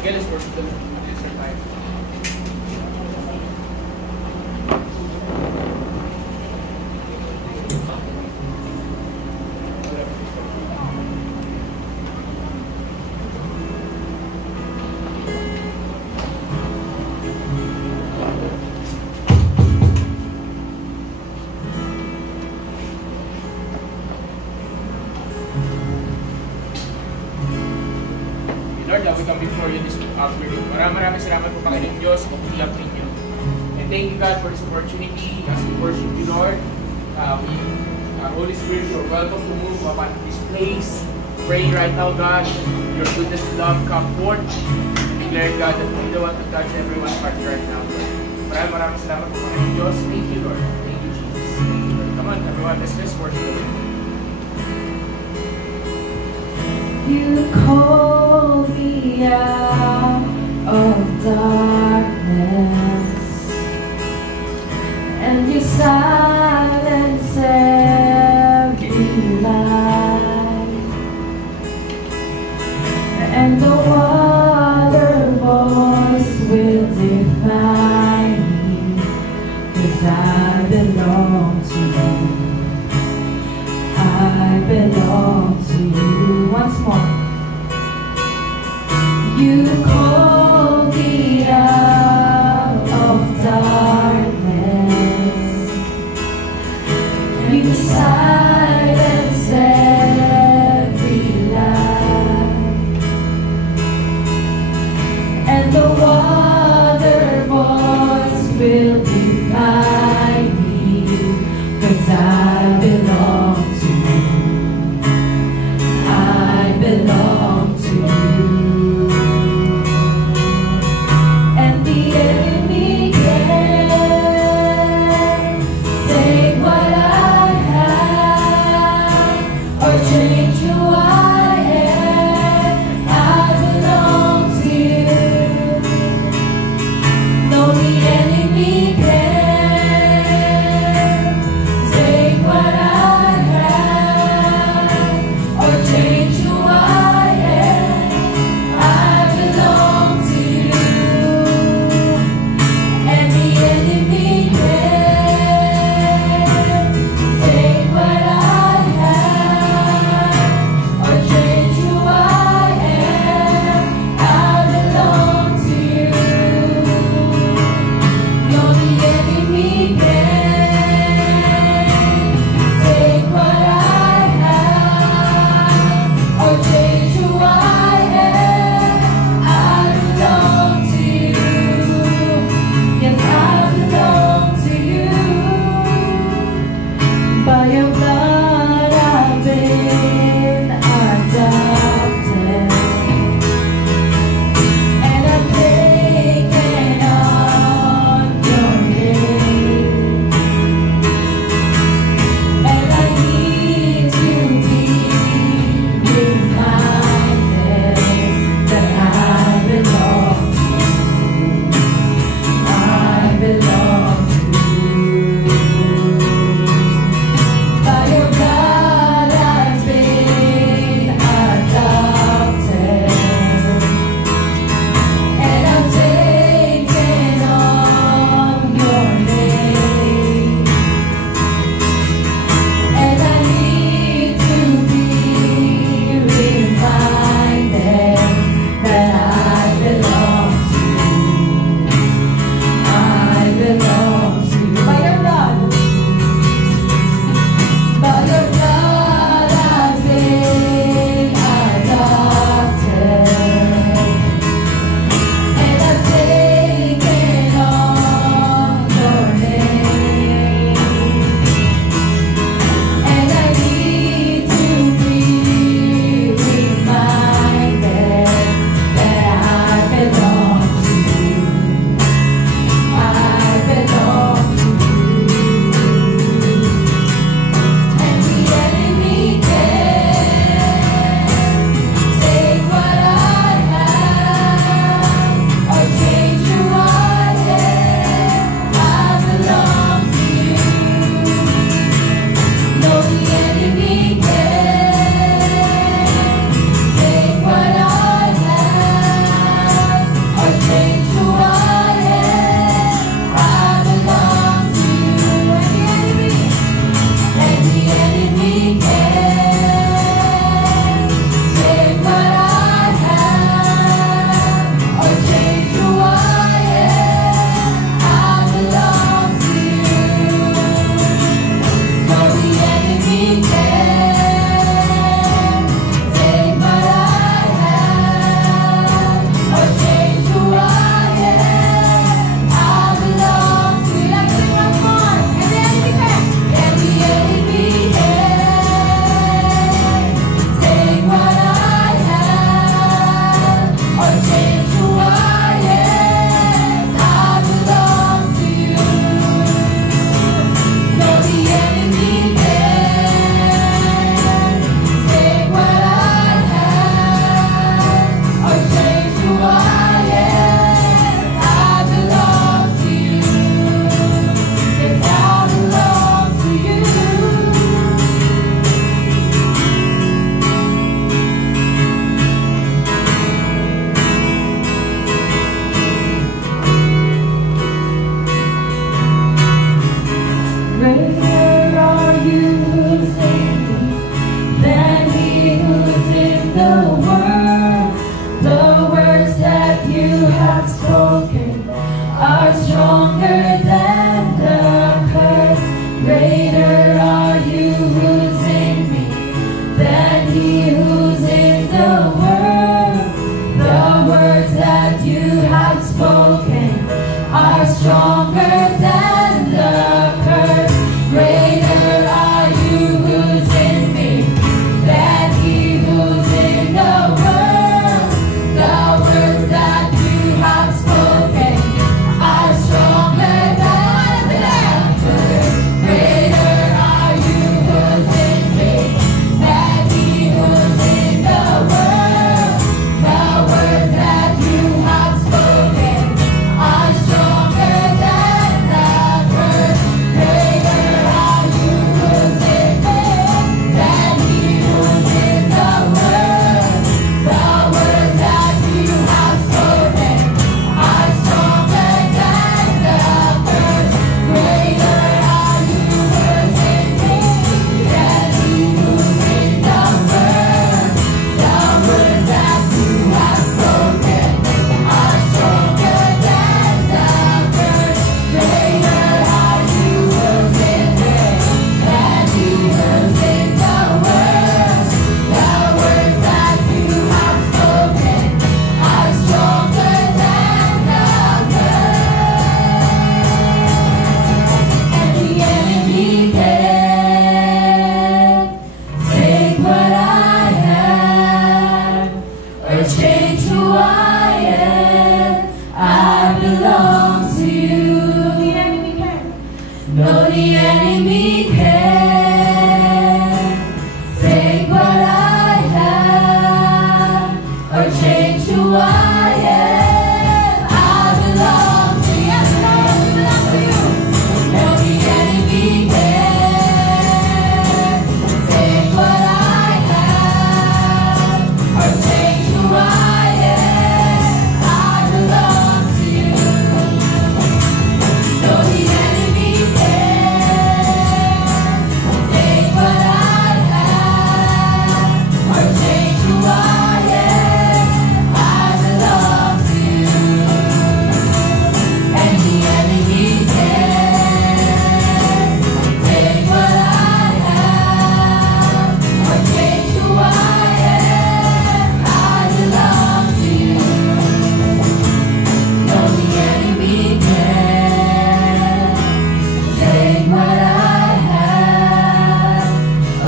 Okay, let's work the exercise. Lord, we come before you this afternoon. Maraming salamat po, Panginoon Diyos, kung iyak ninyo. And thank you, God, for this opportunity as we worship you, Lord. Holy Spirit, you're welcome to move upon this place. Praying right now, God, your goodness and love come forth. Declare, God, that you know what to touch everyone's heart right now, Lord. Maraming salamat po, Panginoon Diyos. Thank you, Lord. Thank you, Jesus. Thank you, Lord. Come on, everyone, let's worship the Lord. You call me out of darkness, and you silence every lie, and the water voice will define me, 'cause I belong to you. I belong to you. Once more. You call me out of darkness. You silence every lie, and the water voice will define me, 'cause I belong to you. I belong to you. And the enemy can take what I have or change who I am. I belong to you. No, the enemy can take what I have or change who I am. I belong to you. And the enemy can take what I have or change who I am. I belong to you. No, the enemy can take what I have or change who I am. I belong to you. Yes, I belong to you. By your blood I've been adopted, and I've taken on your name. And I need to be reminded that I belong to you. I belong to you.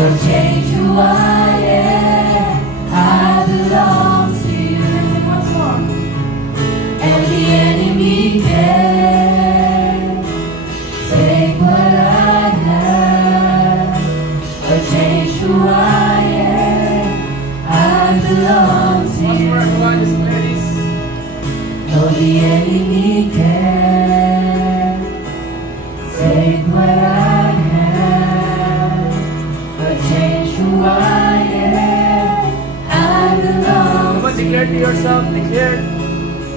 or change who I am. I belong to you. Once more. And the enemy can take what I have or change who I am. I belong to Once you. more, everyone, just declare this. No, the enemy can take what I have or change who I am. I belong Come on, to declare to yourself, declare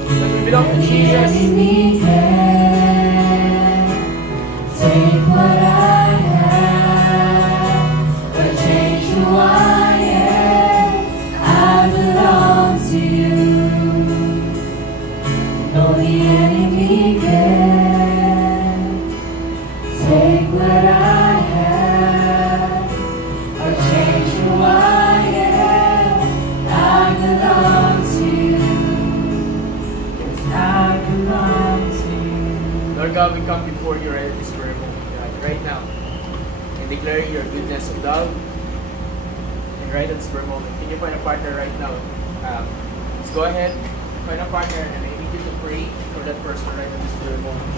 that we belong to the Jesus. enemy can take what I have or change who I am. I belong to you. No, the enemy can take what I have or change who I am. I belong to you. Yes, I belong to you. Lord God, we come before you right at this very moment, God, right now, and declaring your goodness of love. And right at this very moment, can you find a partner right now? Let's go ahead, find a partner, and I need you to pray for that person right at this very moment.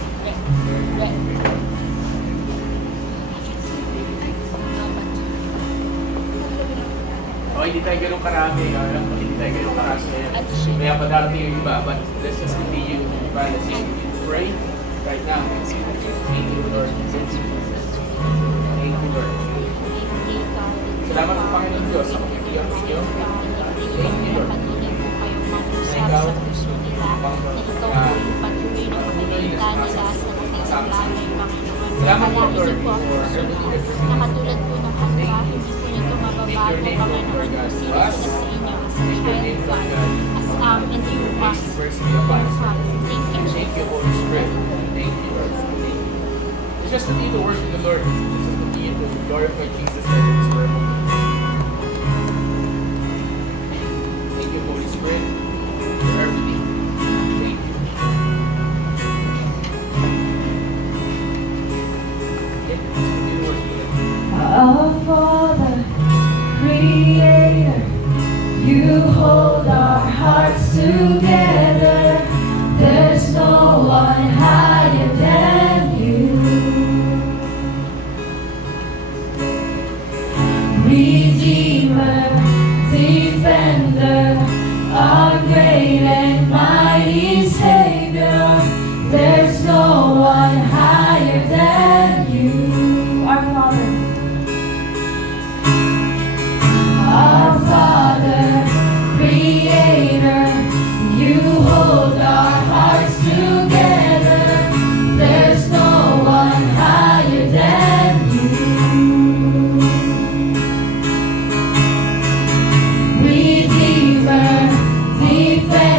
Oh, hindi tayo ganun karami. Hindi tayo ganun karami ngayon. Kaya pa darating yung iba. But let's just continue. Let's just continue to pray right now. Thank you, Lord. Thank you, Lord. Salamat po, Panginoon Diyos, sa pagkakiyang ninyo. Thank you, Lord. Na ikaw, patuloy na sumasama sa amin. Salamat po, Lord, for everything that you're doing. Nakatulad po ng hanggang, hindi po nito mababago, Panginoon, kung sino sila sa inyo as a child of God, as hindi yung us. Thank you, Holy Spirit. Thank you, Lord. Thank you. Let's just continue to worship the Lord. Let's just continue to glorify Jesus in this very moment. Thank you, Holy Spirit, for everything. Thank you. Okay, let's continue to worship the Lord. Our Father, Creator, you hold our hearts together. There's no one higher than you. Redeemer, Defender, our great and mighty Savior. There's no one higher than you. Our Father. Our Father, Creator, you hold our hearts together. There's no one higher than you. Redeemer, Defender.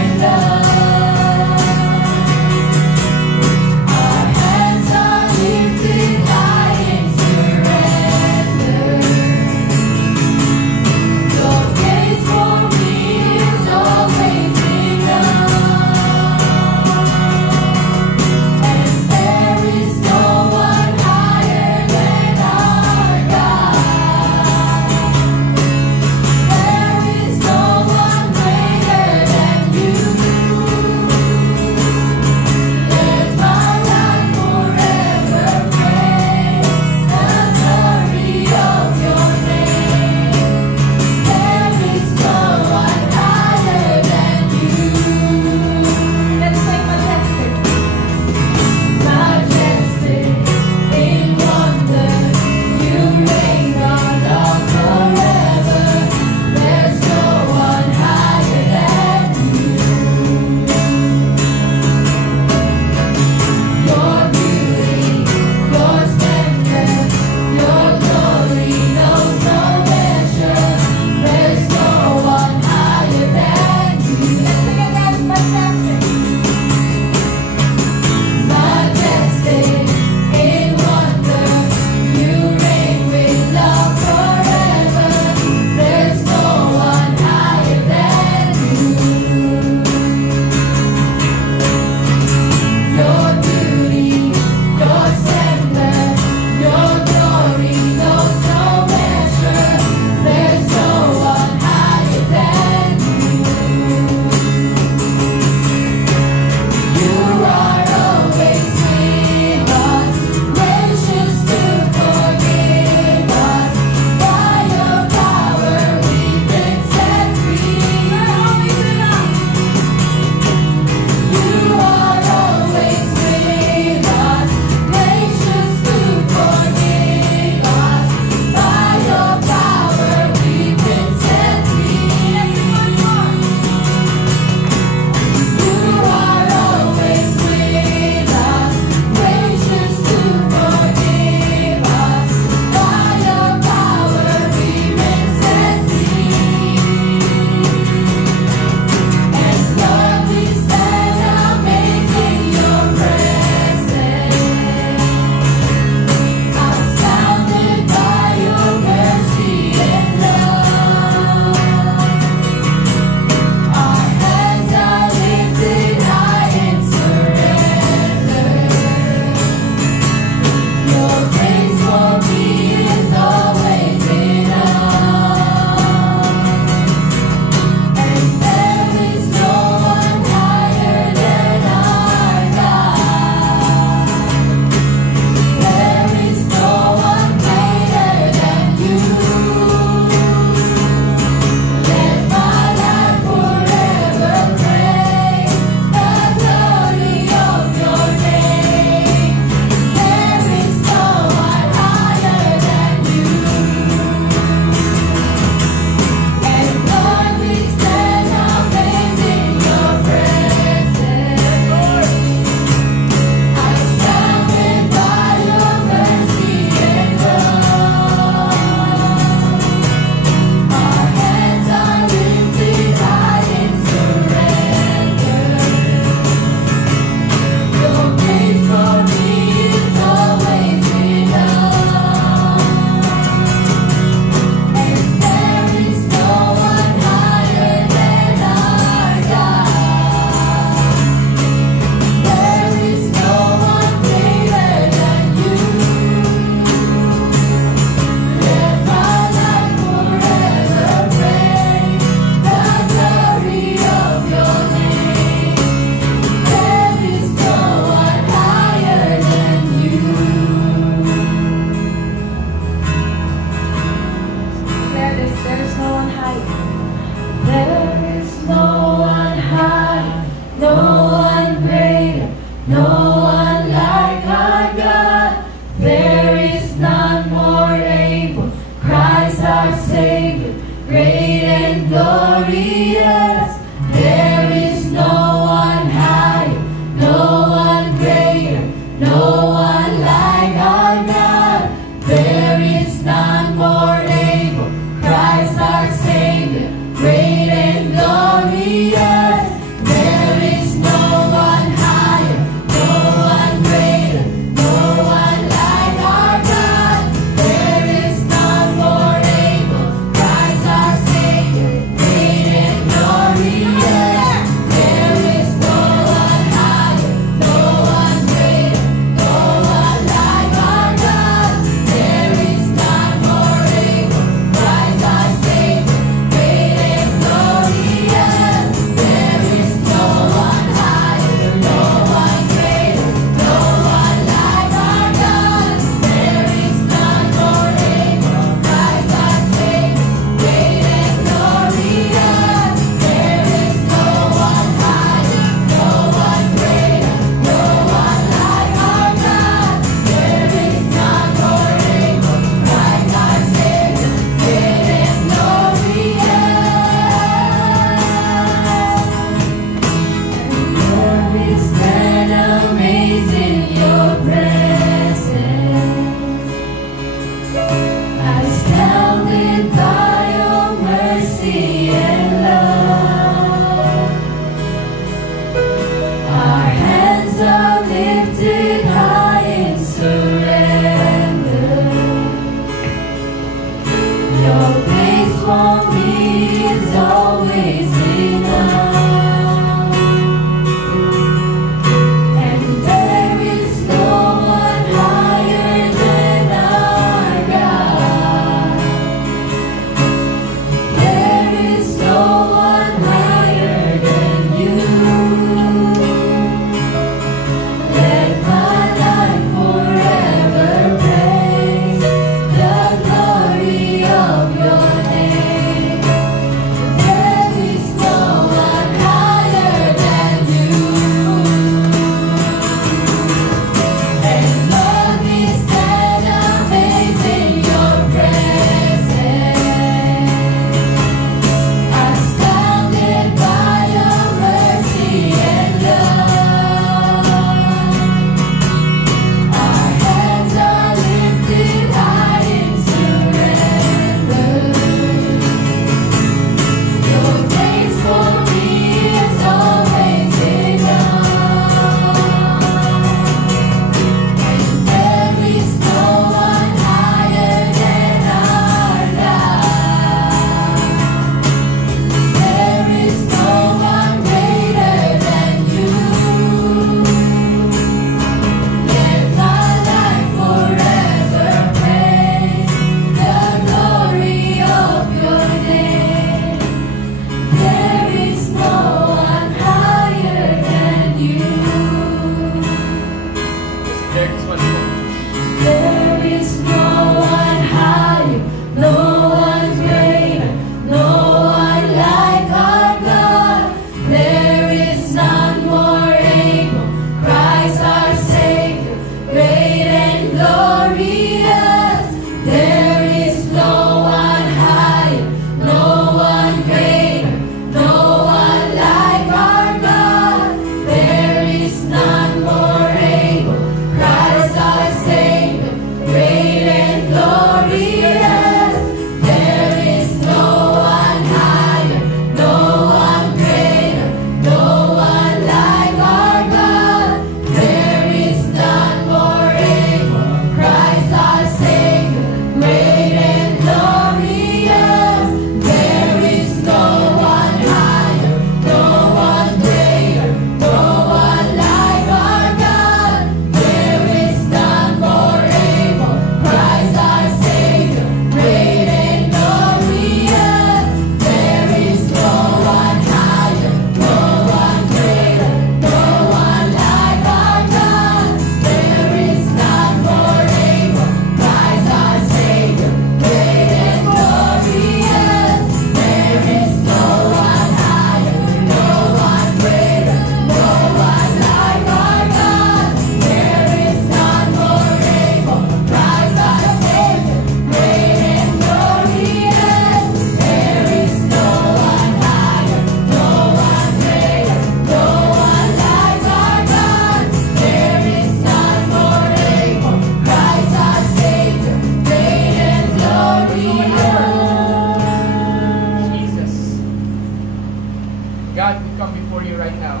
God, we come before you right now.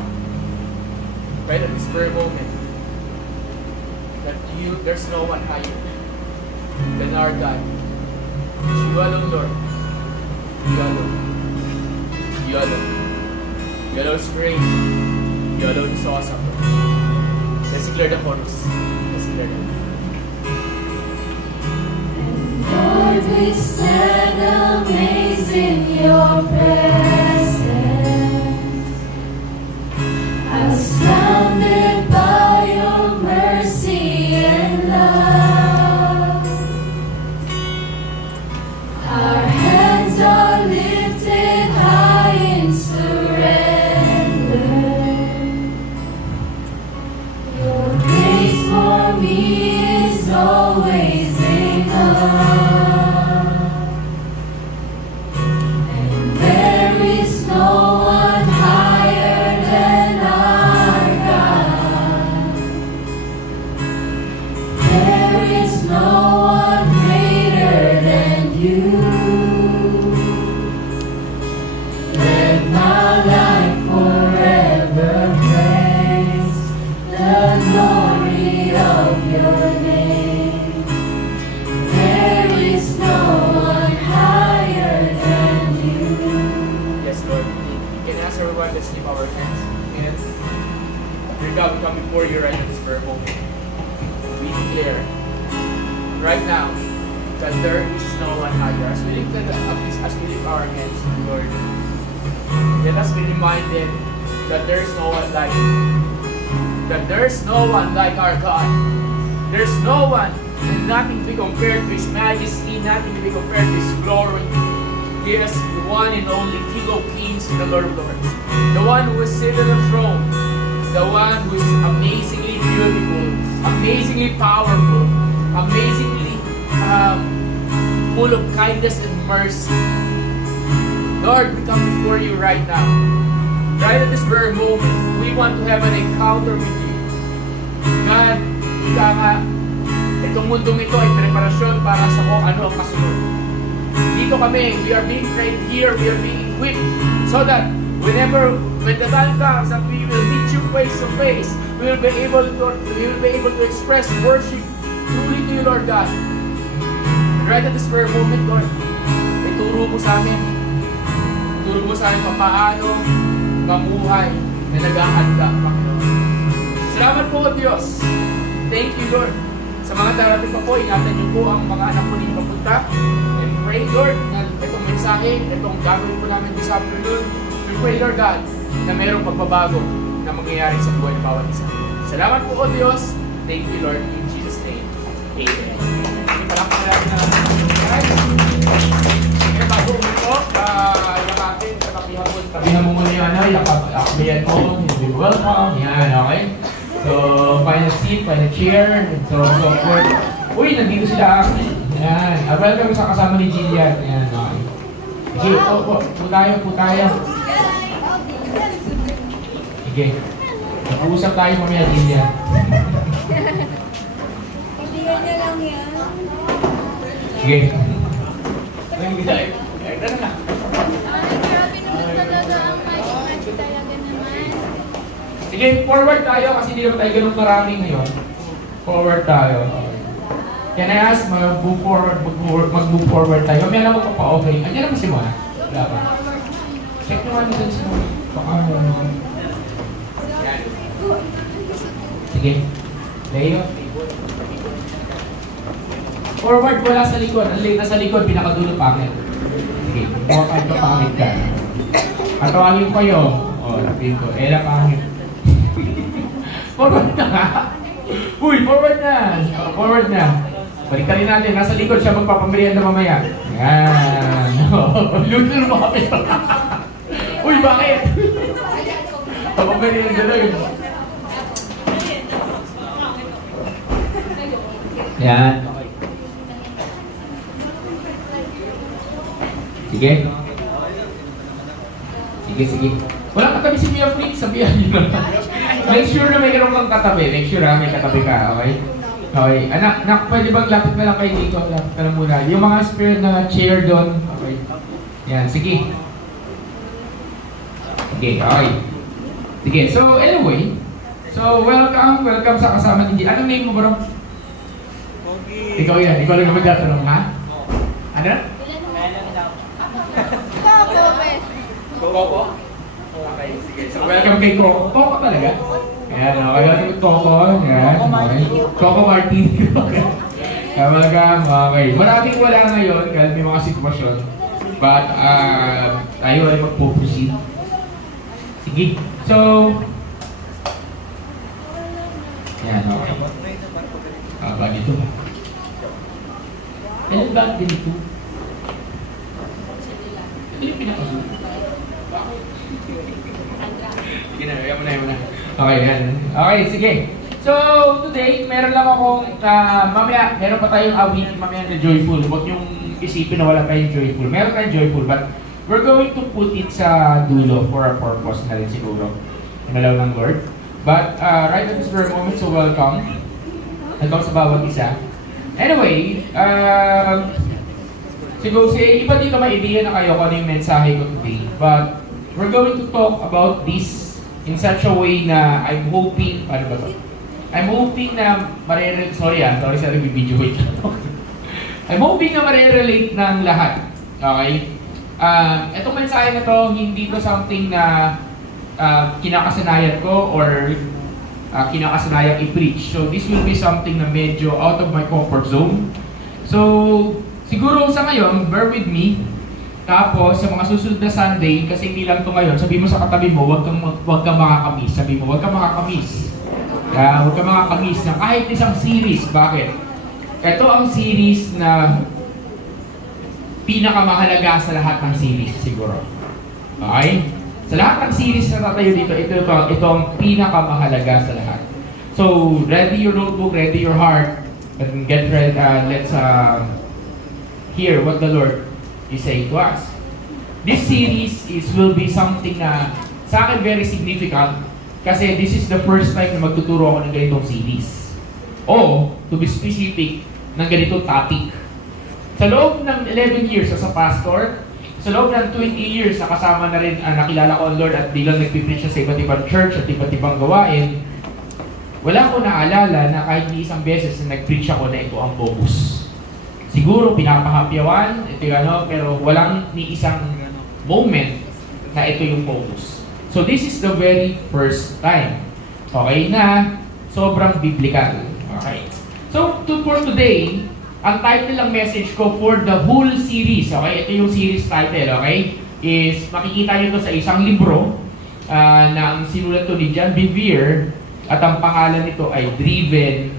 Right at this very moment. That there's no one higher than our God. You alone, Lord. You alone. You alone. You alone is great. You alone is awesome. Let's declare the chorus. Let's declare the Lord, we stand amazed in your presence, astounded by your mercy and love. Our hands are lifted high in surrender. Your grace for me is always enough. And there is no one higher than our God. There is no one greater than you. Let my life forever praise the glory of your name. There is no one higher than you. Yes, Lord. You can ask everyone, let's lift our hands. And dear God, we come before you right at this very moment. We declare right now that there is no one higher. As we lift our hands, Lord, let us be reminded that there is no one like you. That there is no one like our God. There is no one, and nothing to be compared to His majesty, nothing to be compared to His glory. He is the one and only King of Kings and the Lord of Lords. The one who is seated on the throne. The one who is amazingly beautiful, amazingly powerful, amazingly full of kindness and mercy. Lord, we come before you right now. Right at this very moment, we want to have an encounter with you. God, ika nga, itong mundong ito ay preparasyon para sa kung ano ang kasunod. Dito kami, we are being trained here, we are being equipped, so that when the time comes that we will meet you face to face, we will be able to express worship truly to you, Lord God. And right at this very moment, Lord, ituro mo sa amin paano mamuhay na nag-ahanda, Panginoon. Salamat po, Diyos. Thank you, Lord. Sa mga darating pa po, ingatan niyo po ang mga anak po ninyo papunta. And pray, Lord, na itong mensahe, itong gagawin po namin this afternoon, we pray, Lord God, na mayroong pagbabago na mangyayari sa buhay ng bawat isa. Salamat po, O Diyos. Thank you, Lord. In Jesus' name. Amen. Hindi pa lang po natin na kaya bago po, yakapin sa kapihapon. Tabihan mo muna yung yakapin mo. Welcome. Yan, okay? So, find a seat, find a chair, and so forth. Uy, nandito sila. Yan. Welcome sa kasama ni Jillian. Yan, okay. Sige, po tayo. Sige. Mag-uusap tayo mamaya, Jillian. Kaibigan niya lang yan. Sige. Grabe naman talaga ang mic talaga naman. Sige, forward tayo kasi hindi naman tayo ganun marami ngayon. Forward tayo. Can I ask, mag-move forward tayo? May alam mo pa-offering. Andiyan naman si Mona. Wala pa. Check naman dito si Mona. Baka yan. Sige. Leo. Forward, wala sa likod. Ang nasa likod, pinakadulo pangit. Sige, kung kahit pa pangit ka. Katawagin ko kayo. O, sabihin ko, Ella pangit. Forward na nga. Uy, forward na. Forward na. Balik rin natin. Nasa likod siya magpapamerienda mamaya. Yan. Luto mo kami. Uy, bakit? Papamerienda na yun. Yan. Sige. Sige. Wala katabi si Mia Flix, sabihan nyo na. Make sure na may ganun kang katabi. Make sure may katabi ka, okay? Okay. Anak, pwede bang lapit ka lang kayo dito? Lapit ka lang muna. Yung mga spirit na chair doon, okay? Yan, sige. Okay, okay. Sige, so anyway, so welcome sa kasama ni Jill. Anong name mo bro? Pogi. Ikaw yan, ikaw lang magtatanong ha? Ano? Coco? Okay, sige. So welcome kay Coco. Coco talaga? Ayan, okay. Welcome kay Coco. Ayan, okay. Coco Martin. Okay. Welcome, okay. Maraming wala ngayon kasi may mga sitwasyon. But, tayo ay magpo-proceed. Sige. So, ayan, okay. Bakit ito? Kailan ba din ito? Ito yung pinakasulit. Sige na, ayaw mo na. Okay, yan. Okay, sige. So, today, meron lang akong, mamaya, meron pa tayong awit, mamaya na joyful. Huwag yung isipin na wala tayong joyful. Meron tayong joyful, but we're going to put it sa dulo for a purpose na rin siguro. Inalaw ng Lord. But, right at this very moment, so welcome. Welcome sa bawat isa. Anyway, siguro iba dito may idea na kayo kung ano yung mensahe ko today. But, we're going to talk about this in such a way na I'm hoping, paano ba ito? I'm hoping na sorry sa nag-video, wait. I'm hoping na marerelate ng lahat. Okay? Itong mensahe na to, hindi to something na kinakasanayan ko or kinakasanayan i-preach. So, this will be something na medyo out of my comfort zone. So, siguro sa ngayon, bear with me. Tapos, sa mga susunod na Sunday, kasi hindi lang ito ngayon, sabi mo sa katabi mo, huwag kang makakamis. Sabi mo, huwag kang makakamis. Huwag kang makakamis na kahit isang series. Bakit? Ito ang series na pinakamahalaga sa lahat ng series, siguro. Okay? Sa lahat ng series na tatayo dito, ito ang pinakamahalaga sa lahat. So, ready your notebook, ready your heart, and get ready. Let's hear what the Lord is saying to us. This series will be something na sa akin very significant kasi this is the first time na magtuturo ako ng ganitong series. O, to be specific, ng ganitong topic. Sa loob ng 11 years as a pastor, sa loob ng 20 years na kasama na rin, nakilala ko ang Lord at bilang nagpipreach siya sa iba't ibang church at iba't ibang gawain, wala ko naalala na kahit ni isang beses na nag-preach ako na ito ang focus. Siguro pinapahapyawan, ito yung pero walang ni isang moment na ito yung focus. So this is the very first time, okay, na sobrang biblical. Okay. So for today, ang title ng message ko for the whole series, okay? Ito yung series title, okay? Is makikita nyo ito sa isang libro na ang sinulat to ni John Bevere at ang pangalan nito ay Driven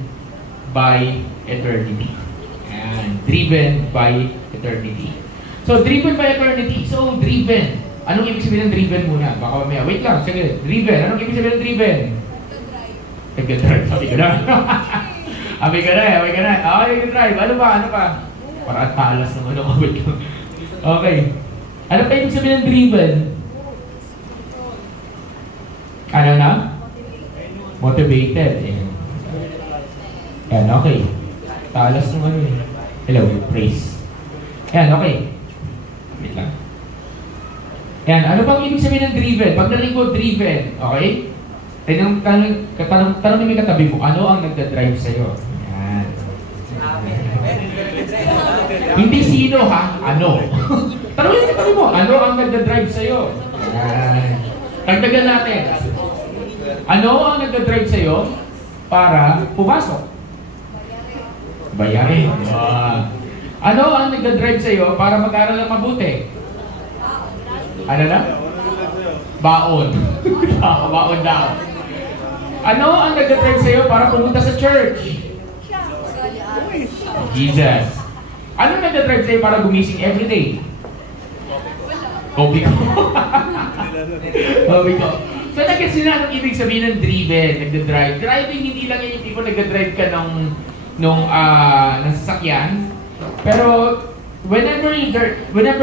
by Eternity. Ayan, Driven by Eternity. So, Driven by Eternity. So, driven. Anong ibig sabihin ng driven muna? Baka mamaya. Wait lang, sige. Driven. Anong ibig sabihin ng driven? Nag-drive. Sabi ko na. Sabi ka na. Nag-drive. Ano pa? Parang talas naman ako. Okay. Ano pa ibig sabihin ng driven? Ano na? Motivated. Yan, okay. Talas naman yun. Hello, praise. Yan, okay. Wait lang. Yan, ano bang ibig sabihin ng driven? Pag narinig ko driven, okay? Tanong may katabi mo, ano ang nagdadrive sa'yo? Yan. Hindi sino ha, ano? Tanong yung katabi mo, ano ang nagdadrive sa'yo? Yan. Tagdagan natin. Ano ang nagdadrive sa'yo para pumasok? Bayarin. Ano ang nagdadrive sa'yo para mag-aral ng mabuti? Ano na? Baon. Baon daw. Ano ang nagdadrive sa'yo para pumunta sa church? Jesus. Ano ang nagdadrive sa'yo para gumising everyday? Kopi ko. Kopi ko. So, nagkasi na anong ibig sabihin ng driven, nagdadrive. Driving, hindi lang yung tipo nagdadrive ka ng sasakyan. Pero, whenever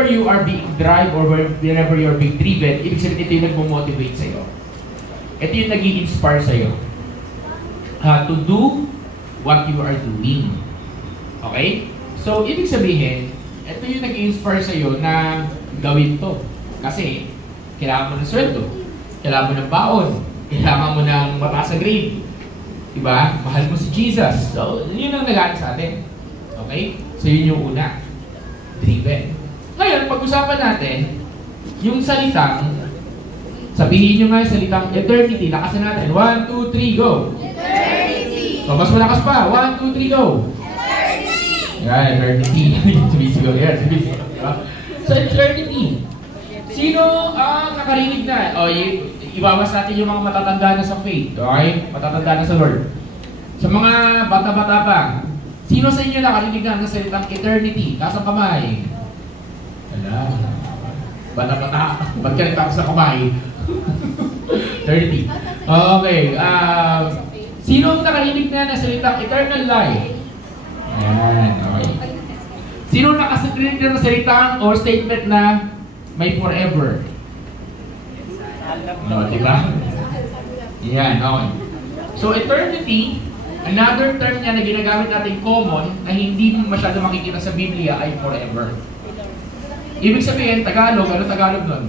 you are being drive or whenever you are being driven, ibig sabihin ito yung nagmo-motivate sa'yo. Ito yung nag-i-inspire sa'yo. To do what you are doing. Okay? So, ibig sabihin, ito yung nag-i-inspire sa'yo na gawin to. Kasi, Kailangan mo ng sweldo. Kailangan mo ng baon. Kailangan mo ng mataas na grade. Diba? Mahal mo si Jesus. So, yun ang nagana sa atin. Okay? So, yun yung una. Driven. Ngayon, pag-usapan natin, yung salitang, sabihin nyo nga yung salitang eternity. Lakasan natin. 1, 2, 3, go! Eternity! O, mas malakas pa. 1, 2, 3, go! Eternity! Yan, eternity. Sumisigaw yan. So, eternity. Sino ang nakarinig na? O, ibawas natin yung mga matatanda na sa faith. Okay? Matatanda na sa Lord. Sa mga bata-bata pa, sino sa inyo nakarinig na ng salitang eternity? Taas ang kamay. Wala. Bata-bata. Ba't ka nagtakas sa kamay? Eternity. Okay. Sino ang nakarinig na ng salitang eternal life? Ayan. Okay. Sino nakarinig na ng salitang or statement na may forever? No, diba? Yan, okay. So, eternity, another term niya na ginagamit natin common na hindi masyado makikita sa Biblia ay forever. Ibig sabihin, Tagalog, ano Tagalog nun?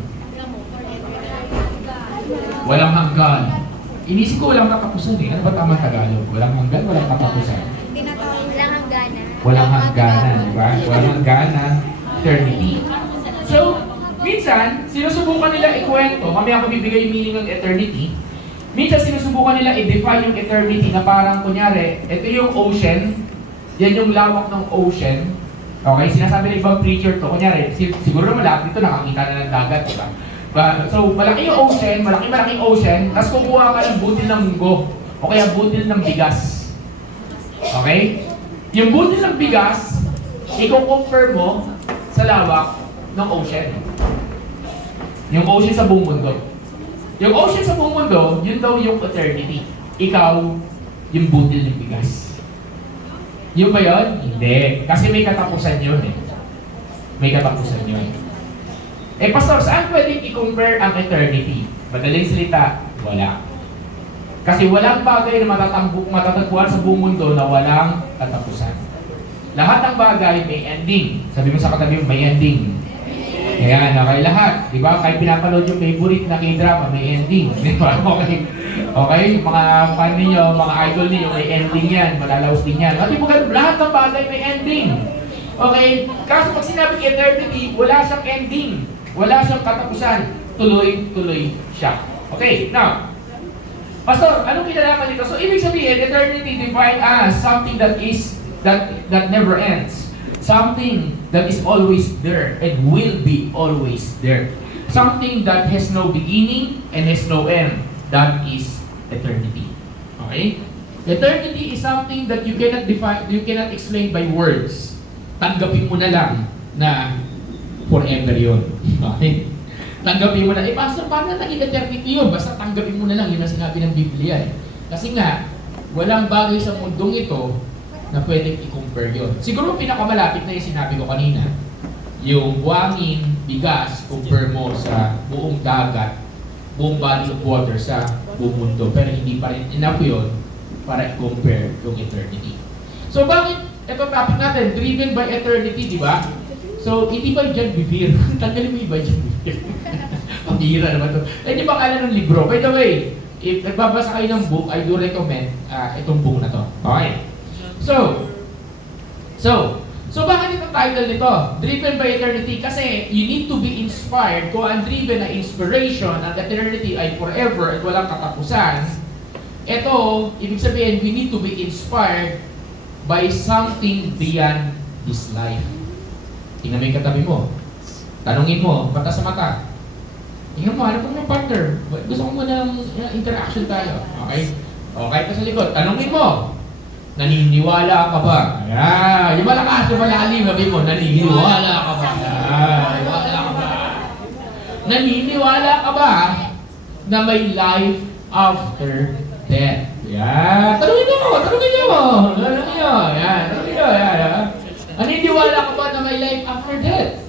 Walang hanggan. Inisip ko walang katapusan eh. Ano ba tamang Tagalog? Walang hanggan, walang katapusan. Walang hangganan. Walang hangganan, diba? Walang hangganan, eternity. So, minsan, sinusubukan nila ikwento, mamaya ako bibigay yung meaning ng eternity. Minsan, sinusubukan nila i-define yung eternity na parang, kunyari, ito yung ocean, yan yung lawak ng ocean. Okay, sinasabi ng ibang preacher to, kunyari, siguro naman lahat dito nakakita na ng dagat, diba? So, malaki yung ocean, malaking ocean, tapos kukuha ka ng butil ng munggo, o kaya butil ng bigas. Okay? Yung butil ng bigas, i-compare mo sa lawak ng ocean. Yung ocean sa buong mundo. Yung ocean sa buong mundo, yun daw yung eternity. Ikaw, yung butil ng bigas. Yung ba yun? Hindi. Kasi may katapusan yun eh. May katapusan yun. Eh, Pastor, saan pwedeng i-compare ang eternity? Madaling salita, wala. Kasi walang bagay na matatagpuan sa buong mundo na walang katapusan. Lahat ng bagay may ending. Sabi mo sa katabi mo, may ending. Ayan, okay lahat. Diba? Kahit pinapanood yung favorite na k-drama, may ending. Diba? Okay. Okay? Mga fan ninyo, mga idol ninyo, may ending yan. Malalaos din yan. At diba, lahat ng bagay may ending. Okay? Kaso pag sinabing eternity, wala siyang ending. Wala siyang katapusan. Tuloy-tuloy siya. Okay, now, Pastor, anong kinalaman nito? So, ibig sabihin, eternity defined as something that never ends. Something that is always there and will be always there. Something that has no beginning and has no end. That is eternity. Okay? Eternity is something that you cannot define, you cannot explain by words. Tanggapin mo na lang na forever yun. Okay? Tanggapin mo na, Pastor, paano naging eternity yun? Basta tanggapin mo na lang, yun ang sinabi ng Biblia eh. Kasi nga, walang bagay sa mundong ito na pwedeng i-compare yun. Siguro pinakamalapit na yung sinabi ko kanina. Yung buhangin, bigas, compare mo sa buong dagat, buong body of water sa buong mundo. Pero hindi pa rin enough yun para i-compare yung eternity. So bakit itong topic natin, driven by eternity, di ba? So, hindi ba dyan bibir? Tanggalin mo iba dyan bibir. Pambira naman ito. Eh, di ba kala ng libro? By the way, if nagbabasa kayo ng book, I do recommend itong book na to. Okay. So bakit itong title nito? Driven by eternity. Kasi you need to be inspired. Kung ang driven na inspiration, ang eternity ay forever at walang katapusan, ito, ibig sabihin, we need to be inspired by something beyond this life. Tingnan mo yung katabi mo. Tanungin mo, mata sa mata. Tingnan mo, ano po ng partner? Gusto ko muna ng interaction tayo. Okay? O, kahit sa likod, tanungin mo. Naniniwala ka ba? Ayan. Yung malakas, yung malalim, sabi mo, naniniwala ka ba? Naniniwala ka ba? Naniniwala ka ba na may life after death? Ayan. Tanungin nyo! Tanungin nyo! Tanungin nyo! Ayan. Tanungin nyo! Ayan. Naniniwala ka ba na may life after death?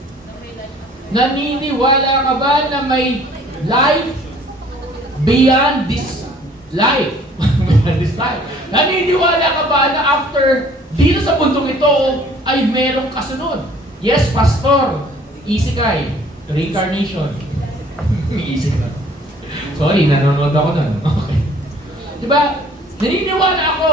Naniniwala ka ba na may life beyond this life? Beyond this life. Naniniwala ka ba na after dito sa mundong ito ay merong kasunod? Yes, Pastor. Easy kay. Reincarnation. Iisip na. Sorry, nanonood ako nun. Okay. Diba? Naniniwala ako.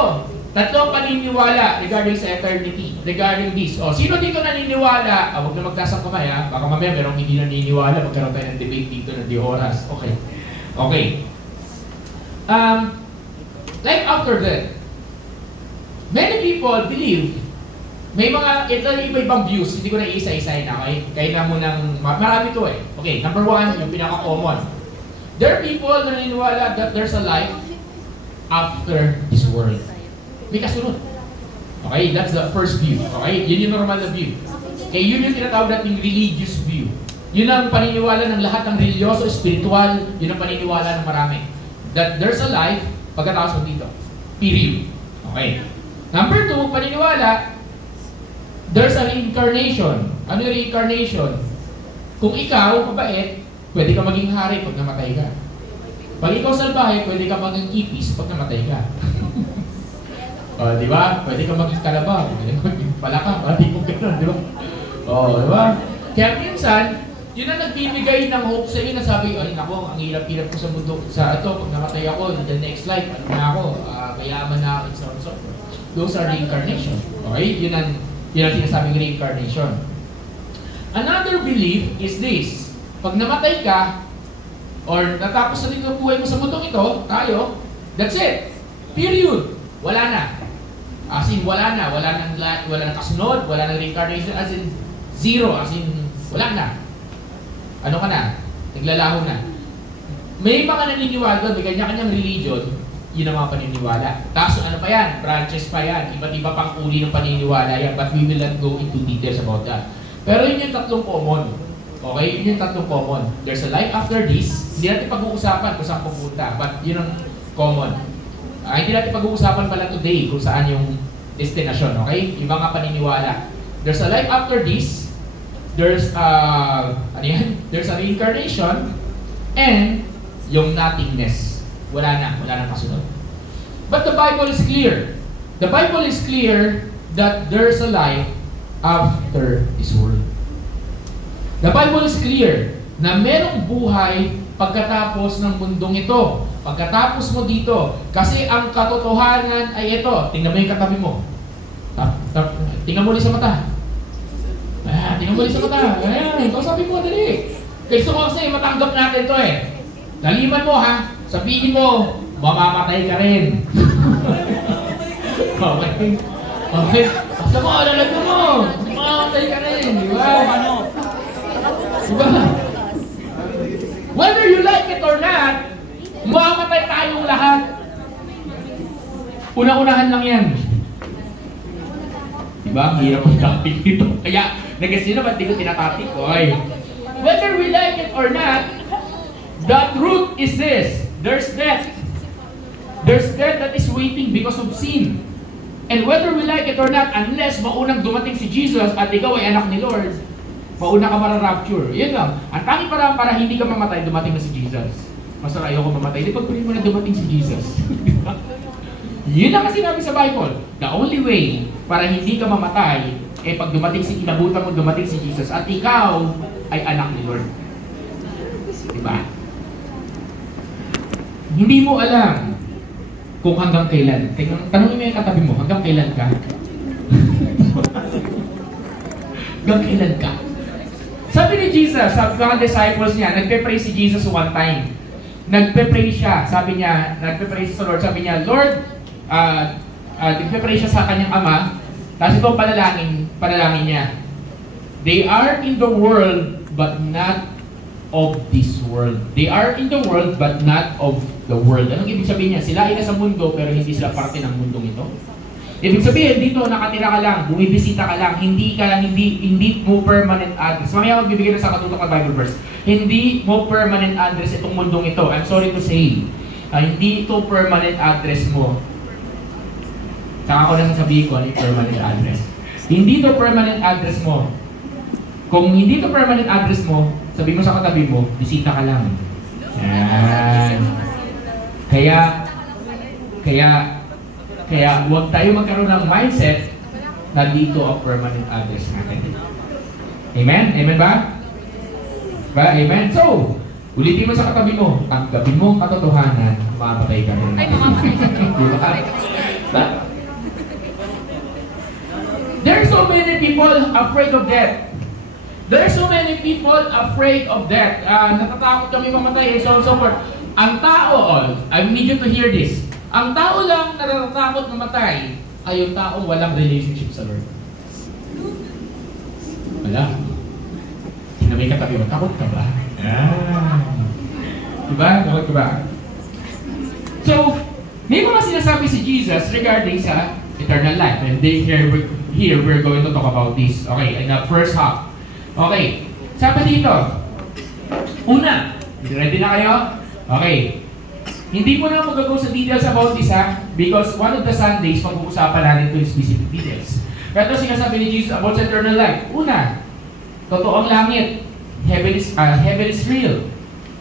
Tatlong paniniwala regarding sa eternity. Regarding this. O, sino dito naniniwala? Huwag na magtasang kamay ha. Baka mamaya merong hindi naniniwala. Magkaroon tayo ng debate dito ng di oras. Okay. Okay. Like after that, many people believe may mga, ito iba-ibang views, hindi ko na isa-isahin na, okay? Kailan mo ng, marami to eh. Okay, number one, yung pinaka-common. There are people na naniniwala that there's a life after this world. May kasunod. Okay, that's the first view. Okay, yun yung normal na view. Okay, yun yung tinatawag natin religious view. Yun ang paniniwala ng lahat ng religyoso, spiritual, yun ang paniniwala ng marami. That there's a life pagkatapos mo dito. Period. Okay. Number two, paniniwala, there's a reincarnation. Ano yung reincarnation? Kung ikaw, mabait, pwede ka maging hari pag namatay ka. Pag ikaw salbahe, pwede ka maging ipis pag namatay ka. O, di ba? Pwede ka maging kalabaw, pwede ka maging palaka, pwede kong gano'n, di ba? O, di ba? Kaya minsan, yun ang nagbibigay ng hope sa iyo na sabi, ay nako, ang hirap-hirap ko sa mundo, sa ito, pag namatay ako, in the next life, ano na ako, mayaman na ako, and so on. Those are reincarnation. Okay? Yun ang sinasabing reincarnation. Another belief is this. Pag namatay ka, or natapos na rin ang buhay mo sa mundong ito, tayo, that's it. Period. Wala na. As in, wala na. Wala nang kasunod, wala nang reincarnation, as in, zero. As in, wala na. Ano ka na? Naglalaho na. May mga naniniwala, may kanya-kanyang religion, yun ang mga paniniwala. Tapos ano pa yan? Branches pa yan. Iba't iba pang uri ng paniniwala yan. But we will not go into details about that. Pero yun yung tatlong common. Okay? Yun yung tatlong common. There's a life after this. Hindi natin pag-uusapan kung saan pupunta. But yun ang common. Hindi natin pag-uusapan pala today kung saan yung destination. Okay? Yung mga paniniwala. There's a life after this. There's ano yan? There's a reincarnation. And yung nothingness. Wala na kasunod. But the Bible is clear. The Bible is clear that there's a life after this world. The Bible is clear na merong buhay pagkatapos ng mundong ito. Pagkatapos mo dito. Kasi ang katotohanan ay ito. Tingnan mo yung katabi mo. Tingnan mo ulit sa mata. Tingnan mo ulit sa mata. Ayan, kausapin mo, dali. Gusto ko kasi matanggap natin to eh. Laliman mo ha. Sabihin mo, mamamatay ka rin. Okay. Okay. Basta mo, lalagyan mo. Mamamatay ka rin. Di ba? Diba? Whether you like it or not, mamamatay tayong lahat. Una-unahan lang yan. Diba? Ang hirap ang topic dito. Kaya, nag-asino ba't di ko tinatopic? Okay. Whether we like it or not, the truth is this. There's death. There's death that is waiting because of sin. And whether we like it or not, unless maunang dumating si Jesus at ikaw ay anak ni Lord, mauna ka mara-rapture. Yun lang. Ang tanging para hindi ka mamatay, dumating na si Jesus. Masarap ayoko mamatay. Di pagpunin mo na dumating si Jesus. Yun ang sinabi sa Bible. The only way para hindi ka mamatay, pag dumating inabutan mo dumating si Jesus at ikaw ay anak ni Lord. Diba? Hindi mo alam kung hanggang kailan. Tanungin mo yung katabi mo, hanggang kailan ka? Hanggang kailan ka? Sabi ni Jesus, sa mga disciples niya, nagpe-pray si Jesus one time. Nagpe-pray siya, sabi niya, nagpe-pray sa Lord, sabi niya, Lord, nagpe-pray siya sa kanyang ama, tapos ito panalangin niya. They are in the world, but not of this world. They are in the world, but not of the world. Anong ibig sabihin niya? Sila ay nasa mundo, pero hindi sila parte ng mundong ito. Ibig sabihin, dito nakatira ka lang, bumibisita ka lang, hindi mo permanent address. Mamaya magbibigay na sa katutok ng Bible verse. Hindi mo permanent address itong mundong ito. I'm sorry to say, hindi ito permanent address mo. Saka ko lang sabihin ko, ano yung permanent address. Hindi ito permanent address mo. Kung hindi ito permanent address mo, sabi mo sa katabi mo, bisita ka lang. Yan. Kaya huwag tayo magkaroon ng mindset na dito ang permanent address natin. Amen? Amen ba? Amen? So, Ulitin mo sa katabi mo, tanggapin mo ang katotohanan, mamamatay ka rin. Ay, mamamatay ka rin. Diba? There are so many people afraid of death. There are so many people afraid of death. Natatakot kami mamatay and so on and so forth. Ang tao, I need you to hear this. Ang tao lang na natatakot mamatay ay yung taong walang relationship sa Lord. Wala. Na may katabi mo, takot ka ba? Diba? Takot ka ba? So, may mga sinasabi si Jesus regarding sa eternal life. And here we're going to talk about this. Okay, in the first half. Okay, sabi dito. Una, ready na kayo? Okay. Hindi ko na mag-go sa details about this because one of the Sundays, pag-uusapan natin ito yung specific details. Pero sinasabi ni Jesus about sa eternal life. Una, totoong langit. Heaven is real.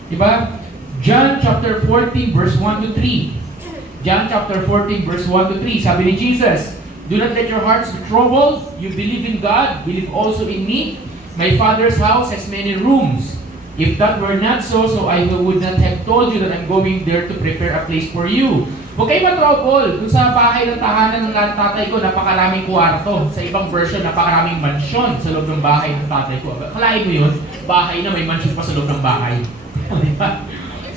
Diba? John chapter 14 verse 1 to 3. John chapter 14 verse 1 to 3. Sabi ni Jesus, do not let your hearts be troubled. You believe in God, believe also in me. My Father's house has many rooms. If that were not so, I would not have told you that I'm going there to prepare a place for you. Huwag kayo ma-trouble. Kung sa bahay ng tahanan ng tatay ko, napakaraming kwarto. Sa ibang version, napakaraming mansyon sa loob ng bahay ng tatay ko. Kalain mo yun, bahay na may mansyon pa sa loob ng bahay. Diba?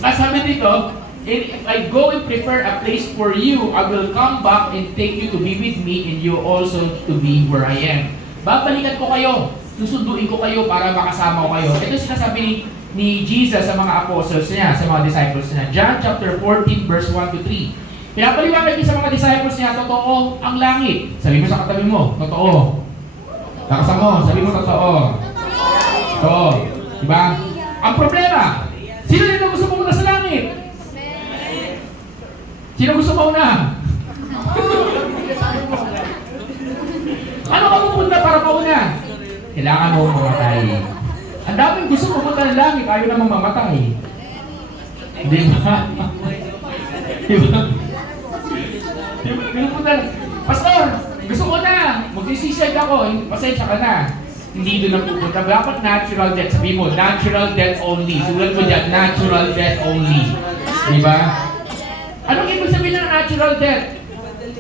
Sabi dito, if I go and prepare a place for you, I will come back and take you to be with me and you also to be where I am. Babalikan ko kayo. Susunduin ko kayo para makasama ko kayo. Ito sinasabi ni Jesus sa mga apostles niya, sa mga disciples niya. John chapter 14 verse 1 to 3. Pinapaliwanag niya sa mga disciples niya, totoo ang langit. Sabi mo sa katabi mo, totoo. Lakasan mo, sabi mo totoo. Totoo. Diba? Ang problema, sino dito gusto pumunta sa langit? Sino gusto mauna? Ano ka pupunta para mauna? Kailangan mo mamatay. Ang daming gusto pumunta ng langit, ayaw namang mamatay. Di ba? Di ba? Pastor, gusto ko na. Mag-decide ako. Pasensya ka na. Hindi doon ang pupunta. Dapat natural death. Sabi mo, natural death only. Sulat mo dyan, natural death only. Di ba? Anong ibig sabihin ng natural death?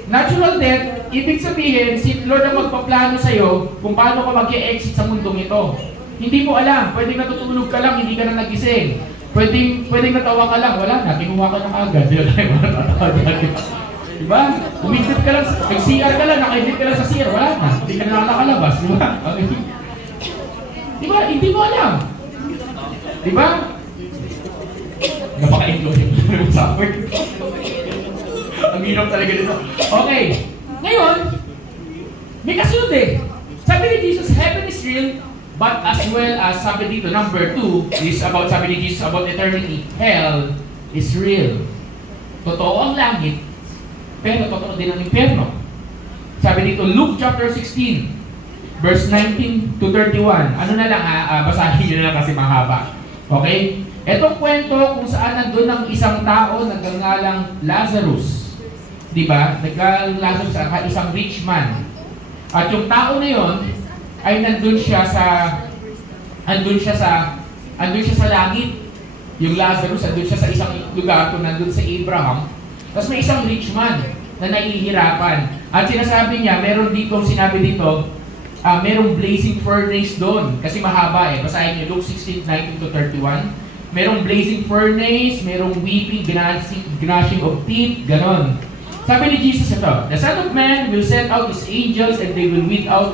Natural death, ibig sabihin, si Lord ang magpaplano sa'yo kung paano ka mag-e-exit sa mundong ito. Hindi mo alam. Pwedeng natutulog ka lang, hindi ka na nagising. Pwedeng natawa ka lang, wala na, kinuha ka na agad. Hindi tayo matatawa dyan. Diba? Umigdit ka lang, nag-CR ka lang, nakaidit ka lang sa CR, wala na. Hindi ka na nakalabas, diba? Okay. Diba? Hindi mo alam. Diba? Napaka-inclusive mo sa akin. Ang hirap talaga dito. Okay. Ngayon, may kasunod eh. Sabi ni Jesus, heaven is real, but as well as, sabi dito, number 2, is about, sabi ni Jesus, about eternity, hell is real. Totoo ang langit, pero totoo din ang impyerno. Sabi dito, Luke chapter 16, verse 19 to 31. Ano na lang basahin nyo na lang kasi mahaba. Okay? Etong kwento kung saan nandun ang isang tao, nagngangalang Lazarus. Diba? Nagngangalang Lazarus, isang rich man. At yung tao na yon ay nandun siya sa langit. Yung Lazarus, nandun siya sa isang lugar kung nandun sa Abraham. Tapos may isang rich man na nahihirapan. At sinasabi niya, meron dito, sinabi dito, merong blazing furnace doon. Kasi mahaba eh. Basahin niyo, Luke 16, 19 to 31. Merong blazing furnace, merong weeping, gnashing of teeth, ganon. Sabi ni Jesus ito, the Son of Man will send out His angels and they will weed out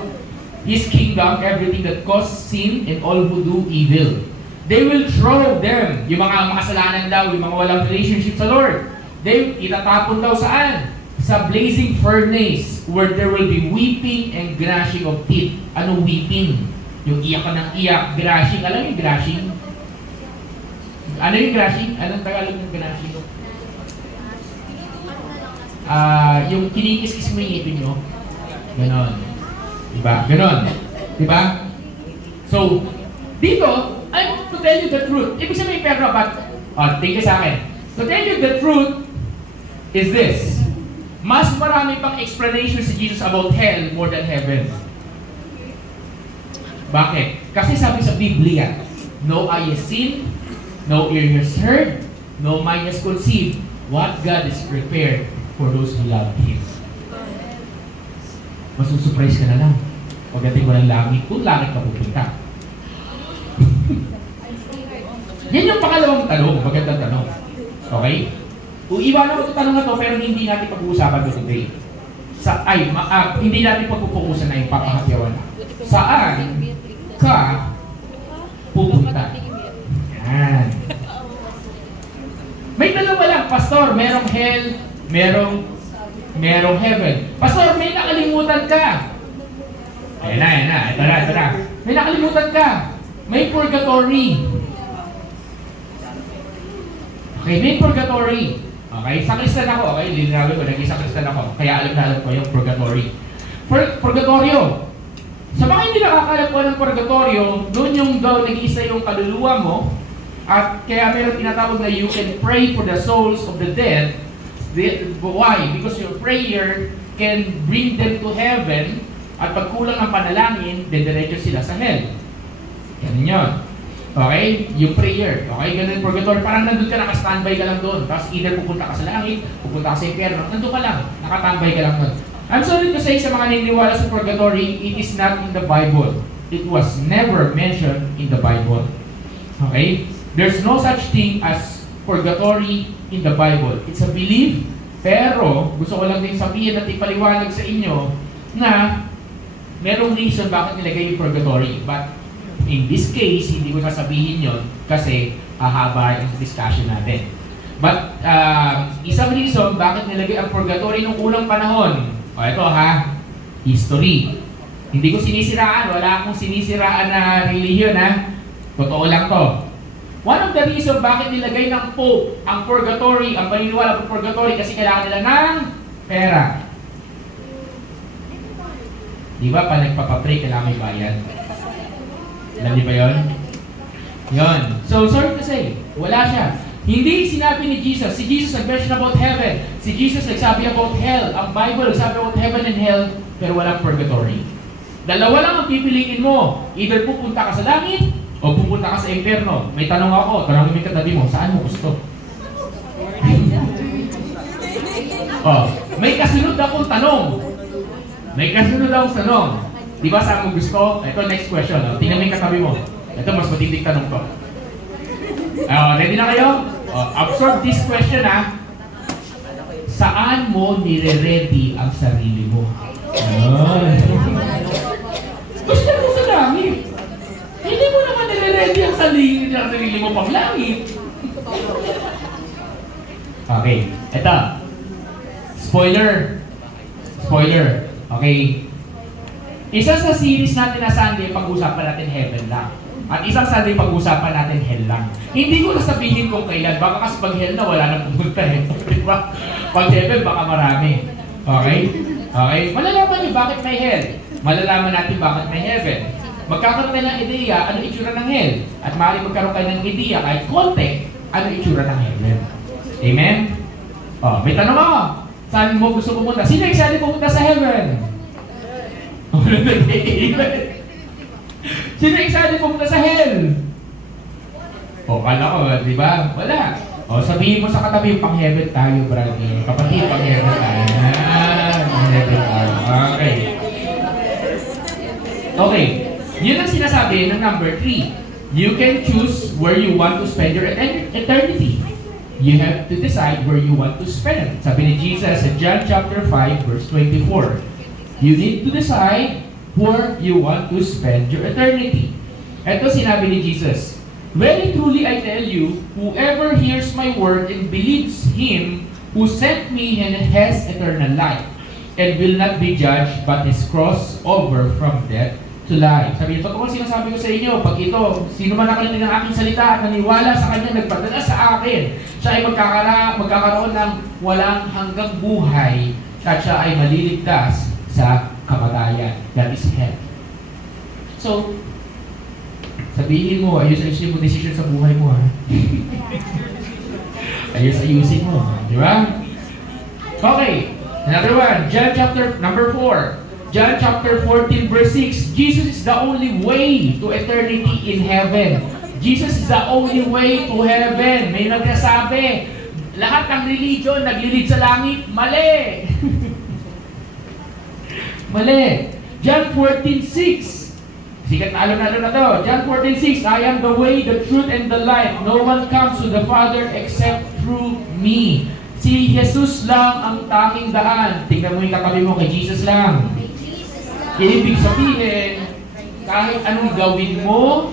His kingdom, everything that causes sin and all who do evil. They will throw them, yung mga makasalanan daw, yung mga walang relationship sa Lord. They itatapon daw saan? Sa blazing furnace where there will be weeping and gnashing of teeth. Ano weeping? Yung iyak ka ng iyak, gnashing. Alam yung gnashing? Ano yung gnashing? Anong Tagalog ng gnashing? Yung kinikis-kis mo yung ngipin nyo. Ganon. Diba? Ganon. Diba? So, dito, I'm to tell you the truth. Ibig sabihin, pero tingin sa akin. To tell you the truth is this. Mas marami pang explanation si Jesus about hell more than heaven. Bakit? Kasi sabi sa Biblia, no eye has seen, no ear has heard, no mind has conceived what God has prepared for those who love Him. Masusurprise ka na lang. Pagdating mo ng langit, kung langit ka pupunta. Yan yung pangalawang tanong, magandang tanong. Okay? Iwanan ko itong tanong na to, pero hindi natin pag-uusapan ito today. Hindi natin pag-upukusan na yung papahapyawan. Saan ka pupunta? Yan. May dalawa lang, Pastor. Merong hell, merong heaven. Pastor, may nakalimutan ka. Ayan na. Ito na. May nakalimutan ka. May purgatory. Okay, may purgatory. Okay, sakristan ako. Okay, linawin ko, naging sakristan ako. Kaya alam ko yung purgatory. Purgatorio. Sa mga hindi nakakalam po ng purgatorio, doon yung daw nag-iisa yung kaluluwa mo. At kaya meron tinatawag na you can pray for the souls of the dead. Why? Because your prayer can bring them to heaven. At pag kulang ang panalangin, dediretso sila sa hell. Yan yun. Okay? Yung prayer. Okay? Ganun purgatory. Parang nandun ka, naka-standby ka lang doon. Tapos either pupunta ka sa langit, pupunta ka sa impyerno. Nandun ka lang. Nakatambay ka lang doon. I'm sorry to say sa mga naniniwala sa purgatory, it is not in the Bible. It was never mentioned in the Bible. Okay? There's no such thing as purgatory in the Bible. It's a belief, pero gusto ko lang din sabihin at ipaliwanag sa inyo na merong reason bakit nilagay yung purgatory. But in this case, hindi ko sasabihin yon kasi hahaba yung discussion natin. But isang reason bakit nilagay ang purgatory nung unang panahon. O ito ha, history. Hindi ko sinisiraan, wala akong sinisiraan na religion ha. Totoo lang to. One of the reason bakit nilagay ng Pope ang purgatory, ang paniniwala ng purgatory kasi kailangan nila ng pera. Di ba pa nagpapapray kailangan may bayad? Alam niyo ba yun? Yun. So, sorry to say, wala siya. Hindi sinabi ni Jesus. Si Jesus nag-mention about heaven. Si Jesus nagsabi about hell. Ang Bible nagsabi about heaven and hell, pero walang purgatory. Dalawa lang ang pipiliin mo. Either pupunta ka sa langit, o pupunta ka sa impyerno. May tanong ako, tanongin mo yung katabi mo, saan mo gusto? Oh, may kasunod akong tanong. Di ba saan mo gusto? Ito, next question. Tingnan mo yung katabi mo. Ito, mas matinding tanong to. Ready na kayo? Absorb this question ha. Saan mo nire-ready ang sarili mo? Gusto mo sa langit. Hindi mo naman nire-ready ang sarili mo pang langit. Okay, ito. Spoiler. Okay. Isa sa series natin na Sunday, pag-usapan natin heaven lang. At isang Sunday, pag-usapan natin hell lang. Hindi ko nasabihin kung kailan. Baka kasi pag hell na, wala nang pumunta eh. Diba? Pag heaven, baka marami. Okay? Malalaman niyo bakit may hell. Malalaman natin bakit may heaven. Magkakaroon tayo ng ideya, ano itsura ng hell. At maaaring magkaroon tayo ng ideya, kahit konti, ano itsura ng heaven. Amen? May tanong ako. Saan mo gusto pumunta? Sino excited pumunta sa heaven? Sino excited pumunta sa hell? Kala ko, di ba? Wala. Sabihin mo sa katabi, pang-heaven tayo, brother. Kapatid, pang-heaven tayo. Pang-heaven tayo. Okay. Yun ang sinasabi ng number 3. You can choose where you want to spend your eternity. You have to decide where you want to spend. Sabi ni Jesus sa John chapter 5, verse 24. You need to decide where you want to spend your eternity. Ito sinabi ni Jesus. Very truly I tell you, whoever hears my word and believes Him who sent me and has eternal life, and will not be judged, but is crossed over from death to life. Sabi niyo, totoo sinasabi ko sa inyo, pag ito, sino man nakalitin ng aking salita at naniwala sa Kanya, nagpadala sa akin, siya ay magkakaroon ng walang hanggang buhay, at siya ay maliligtas sa kamatayan. That is hell. So, sabihin mo, ayusin mo decision sa buhay mo, ha? Ayusin mo, di ba? Okay, another one, John chapter number 4. John chapter 14 verse 6, Jesus is the only way to eternity in heaven. Jesus is the only way to heaven. May nagsasabi, lahat ng religion naglilid sa langit. Mali! Mali! John 14:6. Sikat na alam na to. John 14:6. I am the way, the truth, and the life. No one comes to the Father except through me. Si Jesus lang ang tanging daan. Tingnan mo yung katabi mo, kay Jesus lang. Ibig sabihin, kahit anong gawin mo,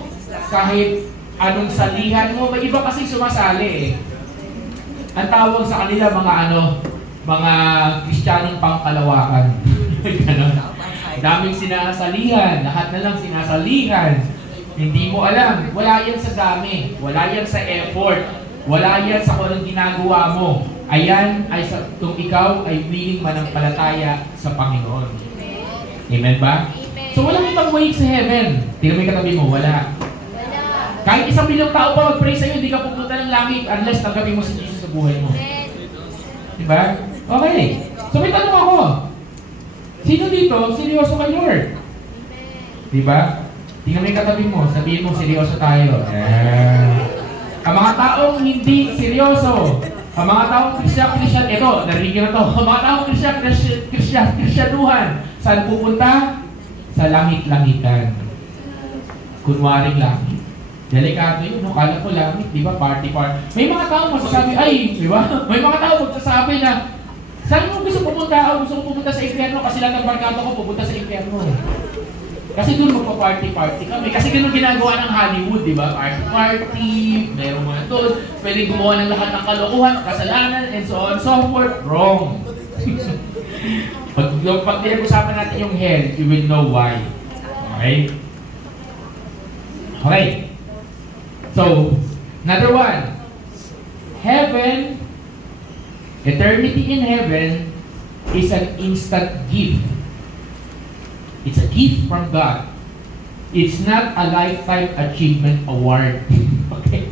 kahit anong salihan mo, may iba kasing sumasali eh. Ang tawag sa kanila mga Kristiyanong pangkalawakan. Ganon. Daming sinasalihan, lahat na lang sinasalihan. Hindi mo alam, wala yan sa dami, wala yan sa effort, wala yan sa kung anong ginagawa mo. Ayan ay kung ikaw ay willing manampalataya sa Panginoon. Amen ba? So walang ibang way sa heaven. Tingnan mo yung katabi mo, wala. Kahit 1 milyong tao pa mag-pray sa'yo, hindi ka pupunta ng langit unless tanggapin mo si Jesus sa buhay mo. Diba? Okay. So may tanong ako. Sino dito seryoso kay Lord? Diba? Tingnan mo yung katabi mo, sabihin mo seryoso tayo. Ang mga taong hindi seryoso, ang mga taong Kristyan, ito, narinig nyo na to. Ang mga taong Kristyanuhan, saan pupunta? Sa langit-langitan. Kunwaring langit. Delikado yun, no? Kala ko langit, di ba? Party. May mga tao masasabi, di ba? May mga tao magsasabi na, saan mo gusto pumunta? Gusto mo pumunta sa impyerno kasi lahat ng barkada ko pupunta sa impyerno. Kasi doon magpa-party kami. Kasi ganun ginagawa ng Hollywood, di ba? Party, meron mga doon, pwede gumawa ng lahat ng kalokohan, kasalanan, and so on and so forth. Wrong. Pag pinag-usapan natin yung hell, you will know why. Okay? Okay. So, another one. Heaven, eternity in heaven is an instant gift. It's a gift from God. It's not a lifetime achievement award. Okay?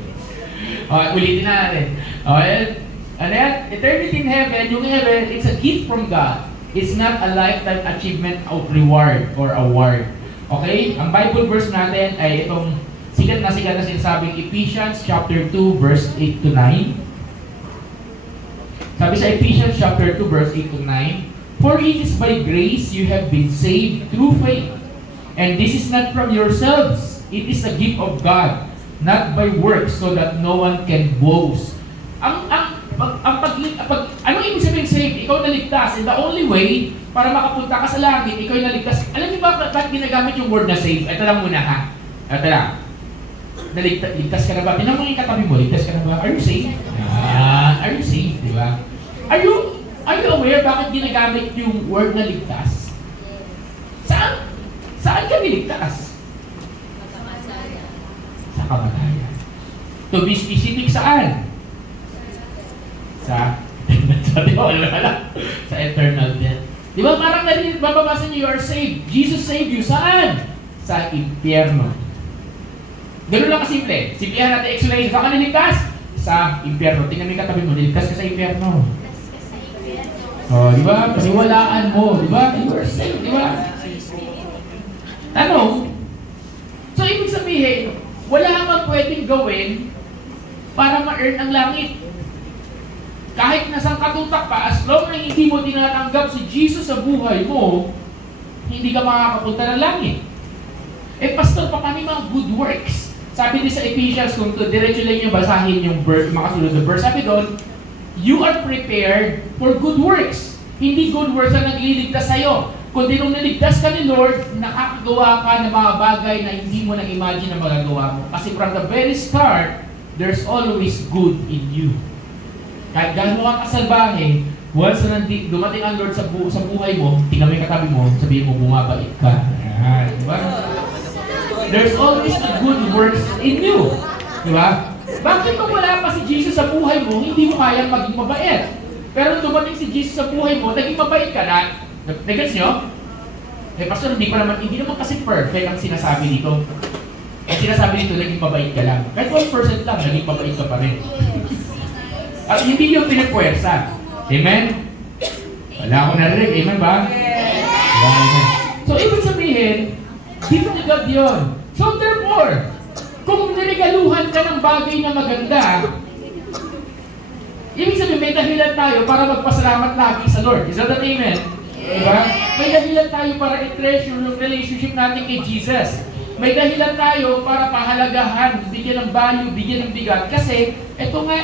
Okay, ulitin na natin. Okay? And then, eternity in heaven, yung heaven, it's a gift from God. It's not a lifetime achievement of reward or award. Okay? Ang Bible verse natin ay itong sikat na sinasabing Ephesians chapter 2 verse 8 to 9. Sabi sa Ephesians chapter 2 verse 8 to 9, for it is by grace you have been saved through faith. And this is not from yourselves. It is a gift of God, not by works, so that no one can boast. Anong ibig sabihin saved? Ikaw naligtas. And the only way para makapunta ka sa langit, ikaw yung naligtas. Alam niyo ba bakit ginagamit yung word na saved? Ito lang muna ha. Ito lang. Ligtas ka na ba? Tinan mo yung katabi mo, ligtas ka na ba? Are you saved? Are you saved? Diba? Are you aware bakit ginagamit yung word na ligtas? Saan ka niligtas? Sa kamatayan. To be specific, saan? Sa eternal death. Di ba parang bababasa niyo, you are saved. Jesus saved you. Saan? Sa impyerno. Ganun lang kasimple. Simplihan natin explanation. Saan ka niligtas? Sa impyerno. Tingnan mo yung katabi mo, niligtas ka sa impyerno. Oh, di ba? Paniwalaan mo, di ba? You are saved, di ba? Tanong, so ibig sabihin, wala kang pwedeng gawin para ma-earn ang langit. Kahit nasang katutak pa, as long na hindi mo tinatanggap si Jesus sa buhay mo, hindi ka makakapunta ng langit. Pastor, paano yung mga good works? Sabi din sa Ephesians, kung diretso lang yung basahin yung makasunod na verse, sabi doon, you are prepared for good works. Hindi good works na nagliligtas sa'yo. Kundi nung naligtas ka ni Lord, nakakagawa ka ng mga bagay na hindi mo na-imagine na magagawa mo. Kasi from the very start, there's always good in you. Kahit gano'n ka kasalbahe, once na dumating ang Lord sa buhay mo, tingnan mo yung katabi mo, sabihin mo, bumabait ka. Diba? There's always the good works in you. Diba? Bakit kung wala pa si Jesus sa buhay mo, hindi mo kayang maging mabait? Pero dumating si Jesus sa buhay mo, naging mabait ka na. Nagets nyo? Pastor, hindi naman kasi perfect ang sinasabi dito. Ang sinasabi dito, naging mabait ka lang. Kahit 1% lang, naging mabait ka pa rin. At hindi yung pinagpuwersa. Amen? Wala akong narinig. Amen ba? Amen. So, ibig sabihin, gift ni God yun. So, therefore, Kung niregaluhan ka ng bagay na maganda, ibig sabihin may dahilan tayo para magpasalamat lagi sa Lord. Is that amen? Diba? May dahilan tayo para i-treasure yung relationship natin kay Jesus. May dahilan tayo para pahalagahan, bigyan ng value, bigyan ng bigat. Kasi, ito nga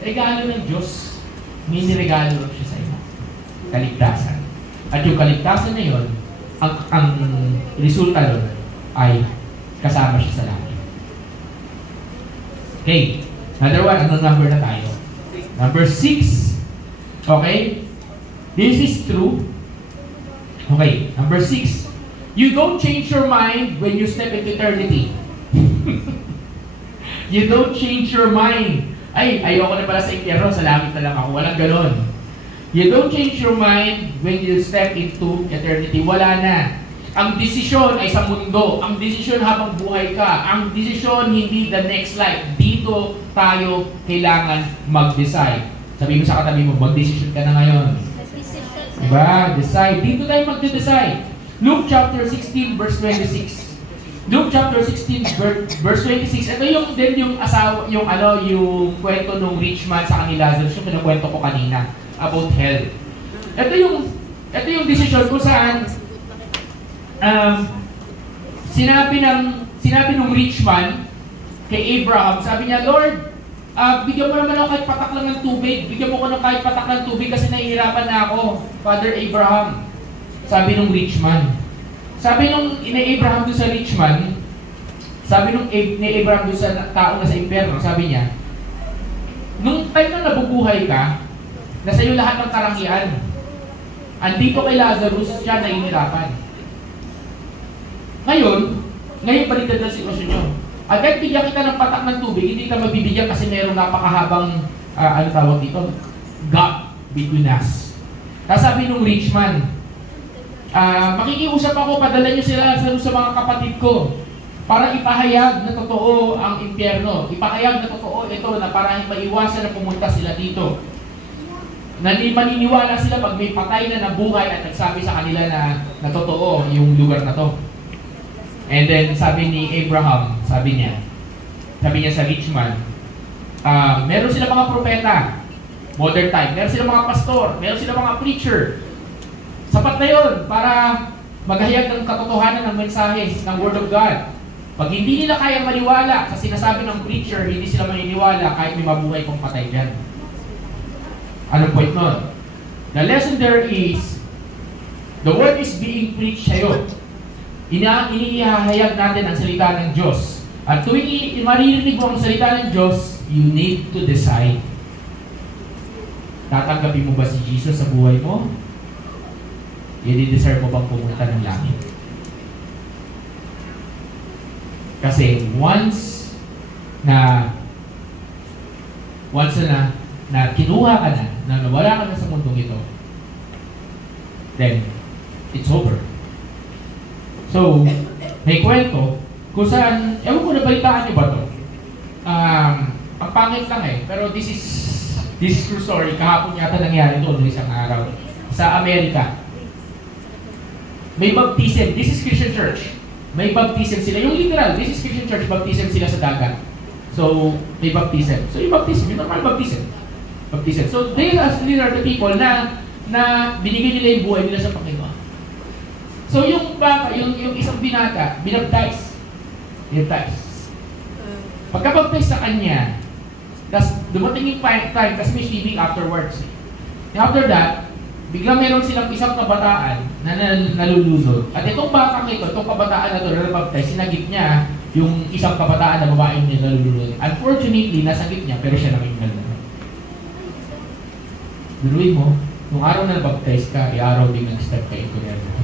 regalo ng Diyos. May niregalo siya sa iyo. Kaligtasan. At yung kaligtasan na yun, ang resulta nun ay kasama siya sa langit. Okay. Another one, anong number na tayo? Number 6. Okay? This is true. Okay, number 6. You don't change your mind when you step into eternity. You don't change your mind. Ay, ayoko na pala sa impyerno, sa langit na lang ako. Walang ganon. You don't change your mind when you step into eternity. Wala na. Ang desisyon ay sa mundo. Ang desisyon habang buhay ka. Ang desisyon hindi the next life. Dito tayo kailangan mag-decide. Sabi mo sa katabi mo, mag-decision ka na ngayon. Diba? Decide. Dito tayo mag-decide. Luke chapter 16 verse 26. Luke chapter 16 verse 26. Ito yung asawa, yung kwento ng rich man sa kanila, Lazarus, yung pinakwento ko kanina about hell. Ito yung decision kung saan sinabi ng rich man kay Abraham, sabi niya, Lord, bigyan mo naman ako kahit patak lang ng tubig. Bigyan mo ko ng kahit patak ng tubig kasi nahihirapan na ako, Father Abraham. Sabi ng rich man. Sabi nung Abraham doon sa rich man, sabi nung Abraham doon sa tao na sa impyerno, sabi niya, nung time na nabubuhay ka, nasa iyo lahat ng karangyaan. Andito kay Lazarus, siya nahihirapan. Ngayon baliktad na sitwasyon nyo. Agad bigyan kita ng patak ng tubig, hindi ka mabibigyan kasi mayroong napakahabang, tawag dito, gap between us. Tapos sabi nung rich man, makikiusap ako, padala nyo sila sa mga kapatid ko para ipahayag na totoo ang impyerno. Ipahayag na totoo ito na para maiwasan na pumunta sila dito. Na hindi maniniwala sila pag may patay na nabuhay at nagsabi sa kanila na totoo yung lugar na to. And then sabi ni Abraham, sabi niya sa rich man, meron sila mga propeta, modern time, meron sila mga pastor, meron sila mga preacher. Sapat na yun para maghayag ng katotohanan ng mensahe ng Word of God. Pag hindi nila kayang maniwala sa sinasabi ng preacher, hindi sila maniniwala kahit may mabuhay kong patay dyan. Anong point nun? The lesson there is, the Word is being preached sa'yo. Inihahayag natin ang salita ng Diyos. At tuwing maririnig mo ang salita ng Diyos, you need to decide. Tatanggapin mo ba si Jesus sa buhay mo? I-deserve mo bang pumunta ng langit? Kasi once na kinuha ka na nawala ka na sa mundong ito, then it's over. So, may kwento kung saan, ewan ko nabalitaan niyo ba ito? Ang pangit lang pero this is true story. Kahapon yata nangyari ito isang araw sa Amerika. May baptism. This is Christian church. May baptism sila. Yung literal, this is Christian church, baptism sila sa dagat. So, may baptism. So, yung baptism, yung normal baptism. So, they are the people na binigay nila yung buhay nila sa Panginoon. So, yung baka, yung isang binata, binaptize. Pagka-baptize sa kanya, tas dumating yung time, kasi may swimming afterwards. And after that, biglang meron silang isang kabataan na nalulunod. At itong batang ito, itong kabataan na ito, na nabaptize, sinagip niya yung isang kabataan na babaeng niya nalulunod. Unfortunately, nasagip niya, pero siya naman yung nalulunod. Duruin mo, nung araw na nabaptize ka, i-araw din nag-step ka into heaven.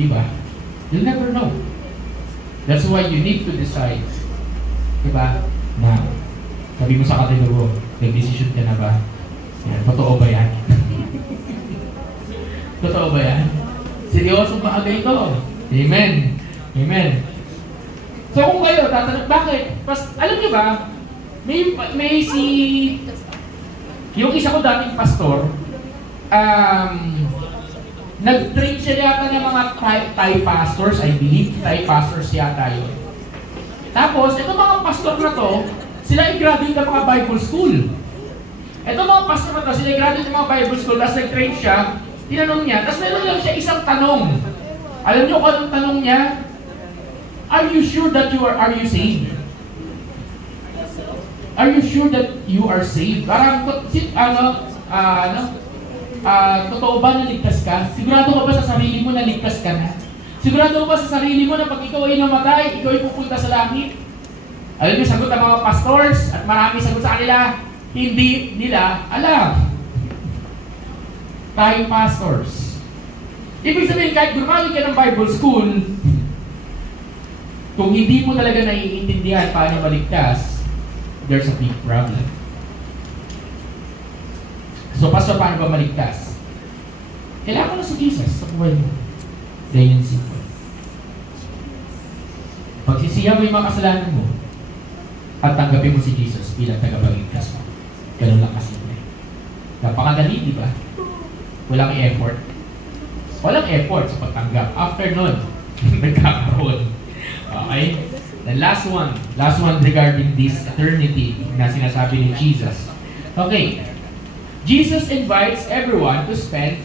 Diba? You'll never know. That's why you need to decide. Diba? Now, sabi mo sa katigo mo, nag-decision ka na ba? Yan, totoo ba yan? Totoo ba yan? Seryosong bagay ito. Amen. Amen. So kung kayo, tatanong, bakit? Alam niyo ba, may yung isa ko dating pastor, nag-train siya yata ng mga Thai pastors, I believe. Thai pastors yata yun. Tapos, itong mga pastor na to, sila ay graduate ng mga Bible school. Itong mga pastor na to, sila ay graduate ng mga Bible school, tapos nag-train siya, tinanong niya, tapos meron lang siya isang tanong. Alam niyo kung anong tanong niya? Are you sure that are you saved? Are you sure that you are saved? Parang, totoo ba na ligtas ka? Sigurado ka ba sa sarili mo na ligtas ka na? Sigurado ba sa sarili mo na pag ikaw ay namatay, ikaw ay pupunta sa langit? Alam niyo, sagot ng mga pastors at marami sagot sa kanila, hindi nila alam. Tayo pastors. Ibig sabihin, kahit gumamit ka ng Bible school, kung hindi mo talaga naiintindihan paano maligtas, there's a big problem. So, pastor, paano ba maligtas? Kailangan mo na si Jesus sa buhay mo. Dahil yung simple. Pagsisiya mo yung mga kasalanan mo at tanggapin mo si Jesus bilang tagapagligtas mo. Ganun lang kasimple. Napakadali, di ba? Walang effort. Walang effort sa pagtanggap. After nun, nagkakaroon. Okay? The last one regarding this eternity na sinasabi ni Jesus. Okay. Jesus invites everyone to spend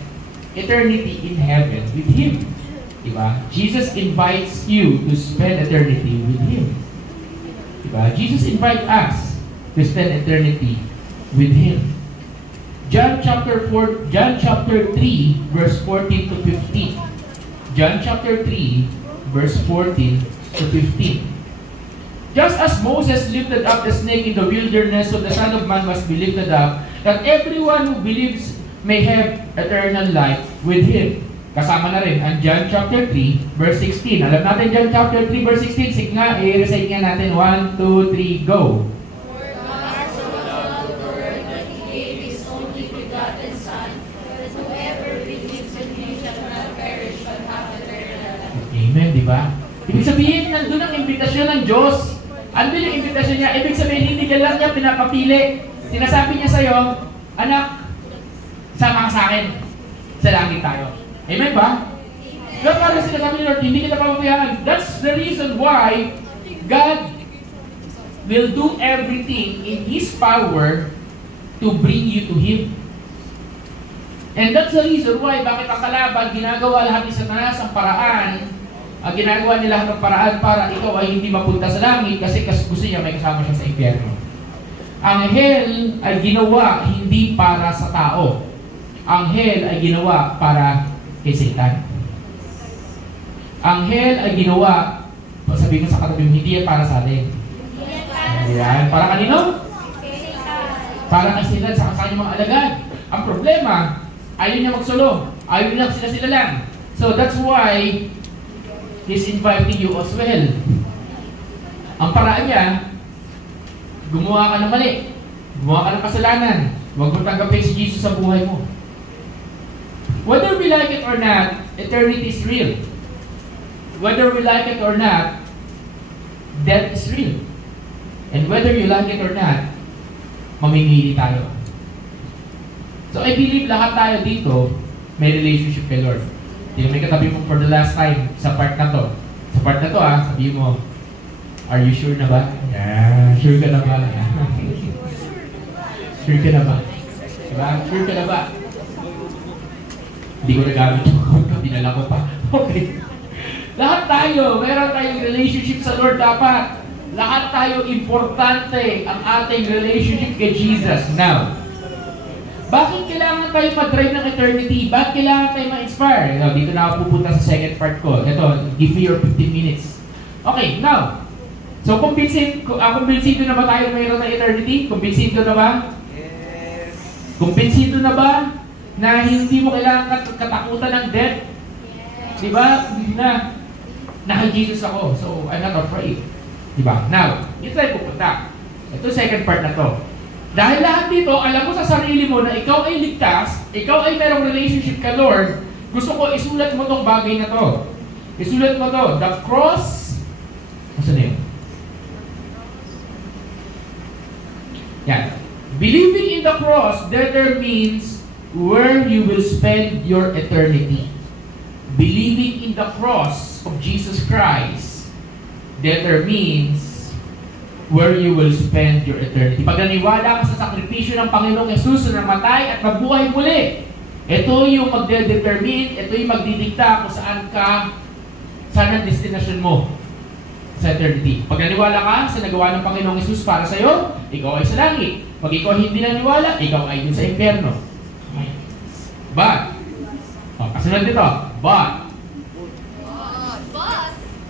eternity in heaven with Him. Diba? Jesus invites you to spend eternity with Him. Diba? Jesus invites us to spend eternity with Him. John chapter 3, verse 14 to 15. John chapter 3, verse 14 to 15. Just as Moses lifted up the snake in the wilderness, so the Son of Man must be lifted up, that everyone who believes may have eternal life with Him. Kasama na rin ang John chapter 3, verse 16. Alam natin John chapter 3, verse 16. Sige nga, i-recite nga natin. 1, 2, 3, go! For God so loved the world that He gave His only begotten Son, that whoever believes in Him shall not perish but have eternal life. Amen, di ba? Ibig sabihin, nandun ang imbitasyon ng Diyos. Ano yung imbitasyon niya? Ibig sabihin, hindi ka lang niya pinapapili. Sinasabi niya sa'yo, anak, sama ka sa akin. Sa langit tayo. Amen ba? Pero para sinasabi ni Lord, hindi kita papabayaan. That's the reason why God will do everything in His power to bring you to Him. And that's the reason why bakit ang kalaban ginagawa lahat ni Satanas ang paraan, ginagawa nila lahat ng paraan para ikaw ay hindi mapunta sa langit kasi gusto niya may kasama siya sa impyerno. Ang hell ay ginawa hindi para sa tao. Ang hell ay ginawa para kay Satan. Ang hell ay ginawa, sabihin ko sa katabi mo, hindi yan para sa atin. Yan. Para kanino? Para kay Satan sa kanyang mga alagad. Ang problema, ayaw niya magsulong. Ayaw niya sila lang. So that's why He's inviting you as well. Ang paraan niya, gumawa ka ng mali. Gumawa ka ng kasalanan. Huwag mo tanggapin si Jesus sa buhay mo. Whether we like it or not, eternity is real. Whether we like it or not, death is real. And whether you like it or not, mamimili tayo. So I believe lahat tayo dito may relationship kay Lord. Yung may katabi mo for the last time sa part na to. Sa part na to sabihin mo, are you sure na ba? Yeah, sure ka na ba? Sure ka na ba? Diba? Sure ka na ba? Hindi ko nagamit yung pinala ko pa. Okay. Lahat tayo, meron tayong relationship sa Lord dapat. Lahat tayo importante ang ating relationship kay Jesus. Now, bakit kailangan tayo mag-drive ng eternity? Bakit kailangan tayo ma-inspire? Dito na ako pupunta sa second part ko. Ito, give me your 15 minutes. Okay, now. So, kumbinsido na ba tayo mayroon ng eternity? Kumbinsido na ba? Yes. Kumbinsido na ba na hindi mo kailangan katakutan ng death? Diba? Na kay Jesus ako. So, I'm not afraid. Diba? Now, dito tayo pupunta. Ito second part na to. Dahil lahat dito, alam mo sa sarili mo na ikaw ay ligtas, ikaw ay merong relationship ka Lord, gusto ko isulat mo tong bagay na to. Isulat mo to. The cross, saan yun? Yan. Believing in the cross determines where you will spend your eternity. Believing in the cross of Jesus Christ determines where you will spend your eternity. Pag naniwala ka sa sakripisyo ng Panginoong Yesus na namatay at mabuhay muli, ito yung magde-determine, ito yung magdidikta kung saan ang destination mo sa eternity. Pag naniwala ka sa nagawa ng Panginoong Yesus para sa'yo, ikaw ay sa langit. Pag ikaw hindi naniwala, ikaw ay dun sa impyerno. But, kasunod nito, but,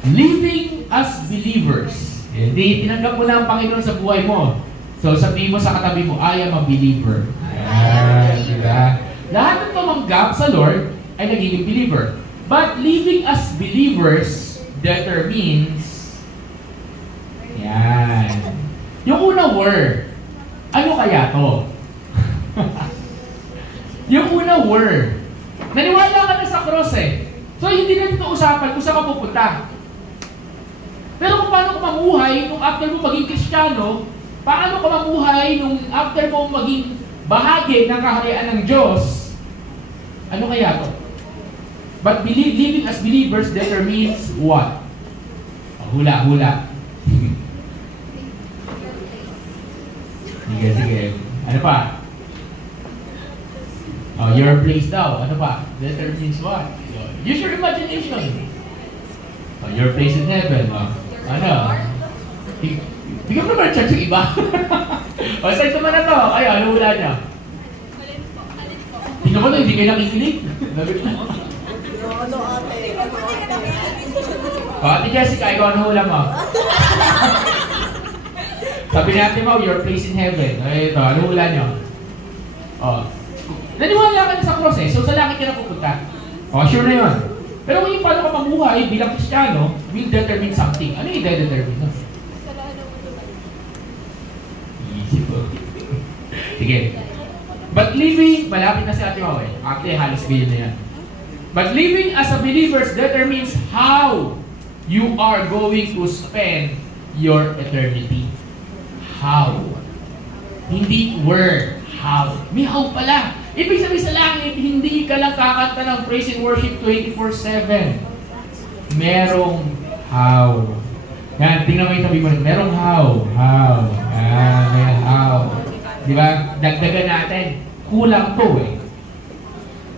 living as believers, hindi tinanggap mo na ang Panginoon sa buhay mo. So sabihin mo sa katabi mo, I am a believer. Diba? Lahat ng tumanggap sa Lord ay nagiging believer. But living as believers determines, yan. Yung unang word, ano kaya to? Yung unang word, naniwala ka na sa cross eh. So hindi na dito usapan kung saan ka pupunta. Pero kung paano ka mamuhay nung after mo maging Kristiyano, paano ka mamuhay nung after mo maging bahagi ng kaharian ng Diyos, ano kaya to? But living as believers determines what? Hula. Sige. Ano pa? Your place daw. Ano pa? Determines what? Use your imagination. Your place in heaven. Ano? Bigyan mo naman church yung iba. Saan naman na to? Ay, ano hula niya? Tingnan mo na, hindi kayo nakikinig. Ate Jessica, ikaw ano hula mo? Sabi natin mo, your place in heaven. Ay, ito, ano hula niyo? Naniwala ka na sa cross eh. So, sa langit ka na pupunta. Sure na yun. Pero kung yung paano ka mamuhay bilang Kristiyano, will determine something. Ano yung i-determine? Easy po. Sige. But living, malapit na si Ate Mau eh. Actually, halos billion na yan. But living as a believer determines how you are going to spend your eternity. How. Hindi where. How. May how pala. Ibig sabihin sa langit, hindi ka lang kakanta ng praise and worship 24/7. Merong how. Yan, tingnan mo yung sabi mo, merong how. May how. Diba? Dagdagan natin. Kulang to eh.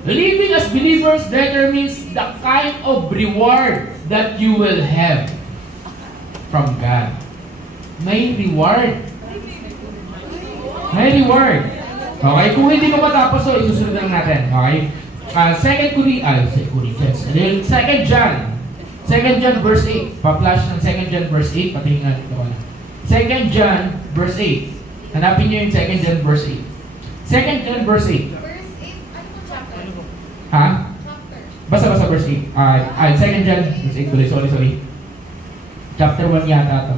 Living as believers determines the kind of reward that you will have from God. May reward. May reward. Okay, kung hindi ka matapos, so isusunod lang natin. Okay? 2 John verse 8. Pa-flash ng 2 John verse 8. Patingin natin ito na. 2 John verse 8. Hanapin nyo yung 2 John verse 8. 2 John verse 8. Verse 8, ano po chapter? Ha? Chapter. Basta verse 8. 2 John verse 8 tuloy. Sorry. Chapter 1 yata ito.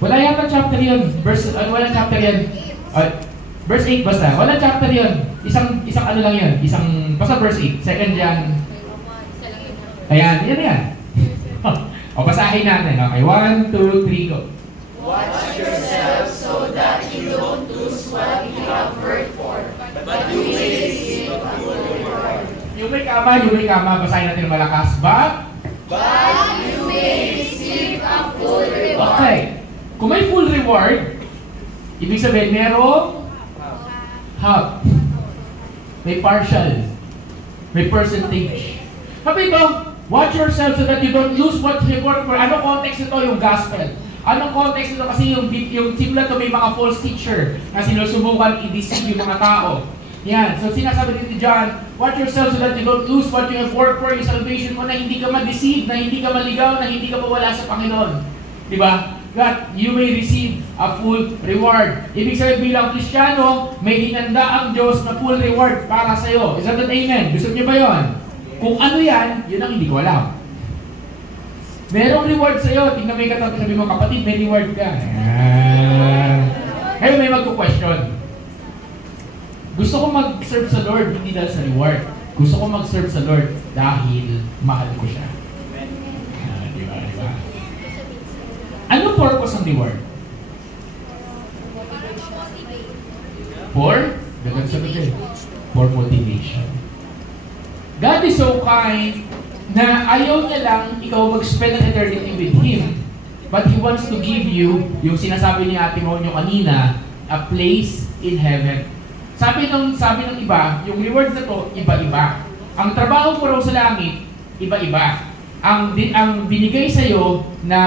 Wala yata chapter yun. Wala chapter yan. Verse 8 basta. Wala chapter yun. Isang ano lang yun. Basta verse 8. 2 John. Ayan. Yan. O, basahin natin. Okay. 1, 2, 3, go. Watch yourselves so that you don't lose what you have worked for, but you may receive a full reward. Yung may kama. Basahin natin ng malakas. But you may receive a full reward. Okay. Kung may full reward, ibig sabihin merong half. May partial. May percentage. Sabi ito, watch yourself so that you don't lose what you work for. Anong context ito? Yung gospel. Anong context ito? Kasi yung simula ito may mga false teacher na sinusubukan i-deceive yung mga tao. Yan. So sinasabi dito John, watch yourself so that you don't lose what you have worked for, yung salvation mo, na hindi ka ma-deceive, na hindi ka maligaw, na hindi ka mawala sa Panginoon. Diba? That you may receive a full reward. Ibig sabihin bilang Kristiyano, may hinanda ang Diyos na full reward para sa iyo. Is that an amen? Gusto niyo ba yon? Kung ano yan, yun ang hindi ko alam. Merong reward sa iyo. Tingnan mo yung katabi, sabi mo, kapatid, may reward ka. Ngayon may magko-question. Gusto ko mag-serve sa Lord, hindi dahil sa reward. Gusto ko mag-serve sa Lord dahil mahal ko siya. Diba? Ano purpose ng reward? For motivation. God is so kind na ayaw niya lang ikaw mag-spend an eternity with Him but He wants to give you, yung sinasabi ni Ate Monyo kanina, a place in heaven. Sabi ng iba, yung reward na to, iba-iba. Ang trabaho mo raw sa langit, iba-iba. Ang binigay sa'yo na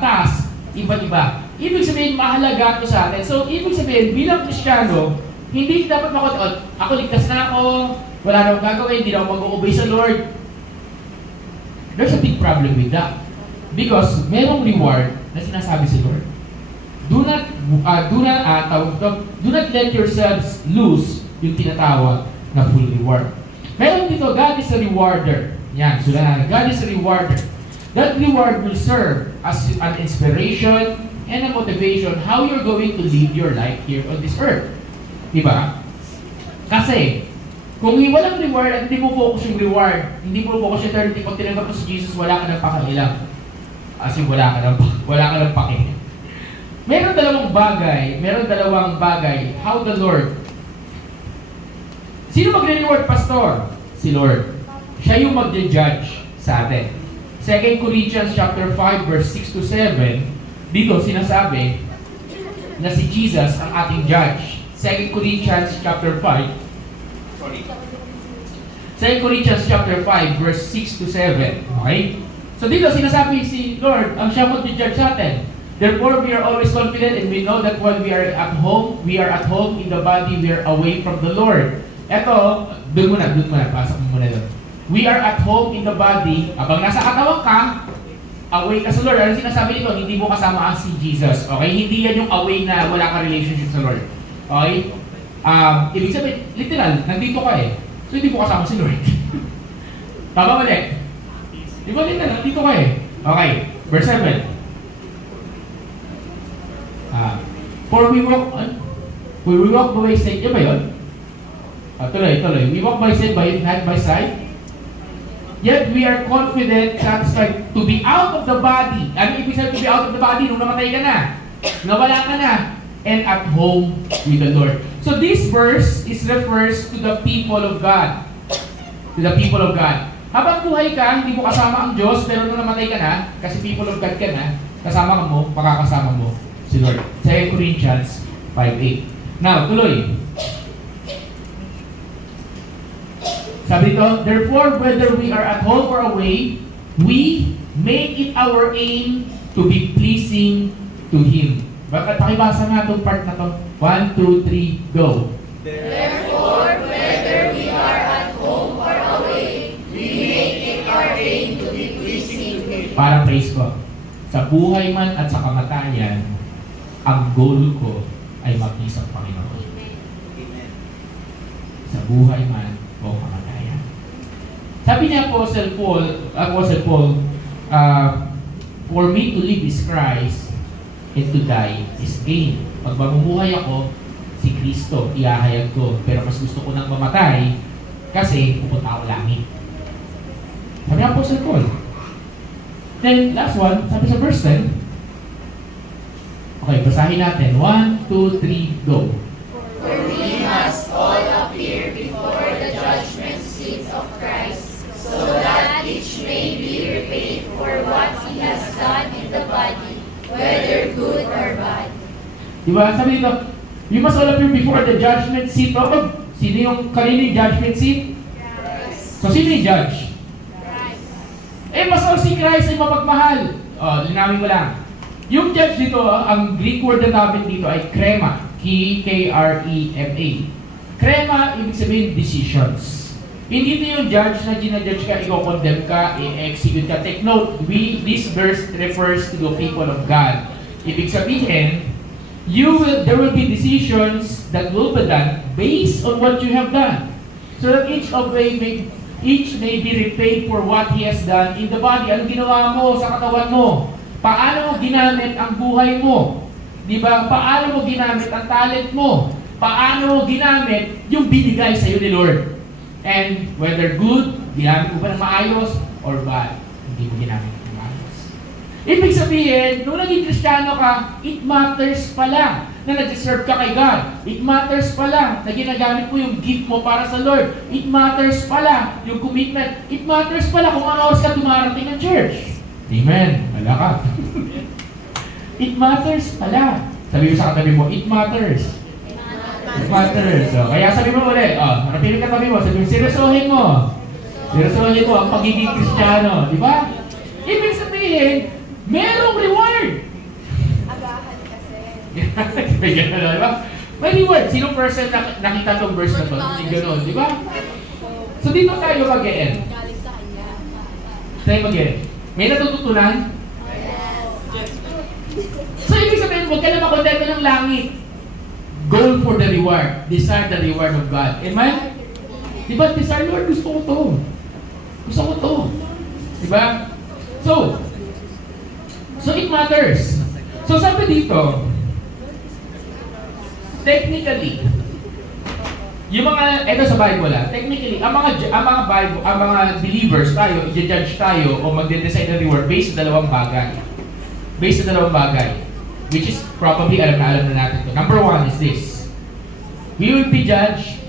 task, iba-iba. Ibig sabihin, mahalaga ito sa atin. So, ibig sabihin, bilang Kristiyano, hindi dapat ako ligtas na ako, wala na akong gagawin, hindi na ako mag-obey sa Lord. There's a big problem with that. Because merong reward na sinasabi si Lord. Do not let yourselves lose yung tinatawag na full reward. Meron dito, God is a rewarder. Yan, so God is a rewarder. That reward will serve as an inspiration and a motivation how you're going to live your life here on this earth. Diba? Kasi, kung walang reward at hindi mo focus yung reward, hindi mo focus yung eternity, pag tinanggap mo si Jesus, wala ka ng pakailang. Kasi wala ka ng pake. Meron dalawang bagay, how the Lord. Sino magre-reward, Pastor? Si Lord. Siya yung magde-judge sa atin. 2 Corinthians chapter 5 verse 6 to 7, dito sinasabi na si Jesus ang ating judge. 2 Corinthians chapter 5 verse 6 to 7. Okay? So dito sinasabi si Lord, ang siya mag-judge sa atin. Therefore, we are always confident and we know that while we are at home in the body, we are away from the Lord. Eto, doon muna, pasok mo muna doon. We are at home in the body, abang nasa katawan ka, away ka sa Lord. Ano sinasabi nito? Hindi mo kasama si Jesus. Okay? Hindi yan yung away na wala ka relationship sa Lord. Okay? Ibig sabihin, literal, nandito ka eh. So hindi mo kasama si Lord. Tama mali? Di ba literal, nandito ka eh. Okay, verse 7. For we walk by side, yun ba yun? Tuloy. We walk by side, not by side. Yet we are confident, satisfied to be out of the body. Ano ibig sabihin to be out of the body? Nung namatay ka na, nawala ka na, and at home with the Lord. So this verse refers to the people of God. To the people of God. Habang buhay ka, hindi mo kasama ang Diyos, pero nung namatay ka na, kasi people of God ka na, kasama ka mo, makakasama mo si Lord. 2 Corinthians 5:8. Now, tuloy. Sabi dito, therefore, whether we are at home or away, we make it our aim to be pleasing to Him. Bakit pakibasa nga itong part na to? 1, 2, 3, go. Therefore, whether we are at home or away, we make it our aim to be pleasing to Him. Para praise ko. Sa buhay man at sa kamatayan, ang goal ko ay mag-please ang Panginoon. Amen. Sa buhay man o kamatayan. Sabi niya Apostle Paul, for me to live is Christ and to die is gain. Pag mamumuhay ako, si Kristo, ihahayag ko. Pero mas gusto ko nang mamatay kasi pupunta ako langit. Sabi niya Apostle Paul. Then, last one, sabi sa verse 10. Okay, basahin natin. 1, 2, 3, go. For we must all appear before the judgment seat of Christ, so that each may be repaid for what he has done in the body, whether good or bad. Diba? Sabi dito, you must all appear before the judgment seat of... Sino yung kanilang judgment seat? Christ. So, sino yung judge? Christ. Mas si Christ ay mapagmahal. Linawin ko lang. Yung judge dito, ang Greek word na namin dito ay krema. K-R-E-M-A. Krema, ibig sabihin, decisions. Hindi ito yung judge na ginajudge ka, i-condemn ka, i-execute ka. Take note, this verse refers to the people of God. Ibig sabihin, there will be decisions that will be done based on what you have done. So that each may be repaid for what he has done in the body. Anong ginawa mo sa katawan mo? Paano mo ginamit ang buhay mo? Diba? Paano mo ginamit ang talent mo? Paano mo ginamit yung binigay sa iyo ni Lord? And whether good, ginamit mo ba ng maayos, or bad, hindi mo ginamit ng maayos. Ibig sabihin, nung naging Kristiyano ka, it matters pala na nag-serve ka kay God. It matters pala na ginagamit mo yung gift mo para sa Lord. It matters pala yung commitment. It matters pala kung ano oras ka dumarating ng church. Amen. Wala ka. It matters pala. Sabi mo sa katabi mo, it matters. It matters. So, kaya sabi mo ulit, harapin ka katabi mo, sabi mo, seryosohin mo. Seryosohin mo ang pagiging Kristiyano. Di ba? Ibig sabihin, merong reward. Agahan kasi. May gano'n, di ba? May reward. Sinong person nakita itong verse na ito? Hindi gano'n, di ba? So dito tayo mag-e-end. Galing sa kanya. Tayo mag-e-end. May natututunan? So ibig sabihin, huwag ka na makontento ng langit. Goal for the reward. Desire the reward of God. Amen? Di ba? Desire, Lord, gusto ko to. Gusto ko to. Di ba? So it matters. So sabi dito, technically, yung mga, eto sa Bible technically, ang mga believers tayo, i-judge tayo o magde-decide ng reward based sa dalawang bagay. Based sa dalawang bagay. Which is probably, alam na natin to. Number one is this. We will be judged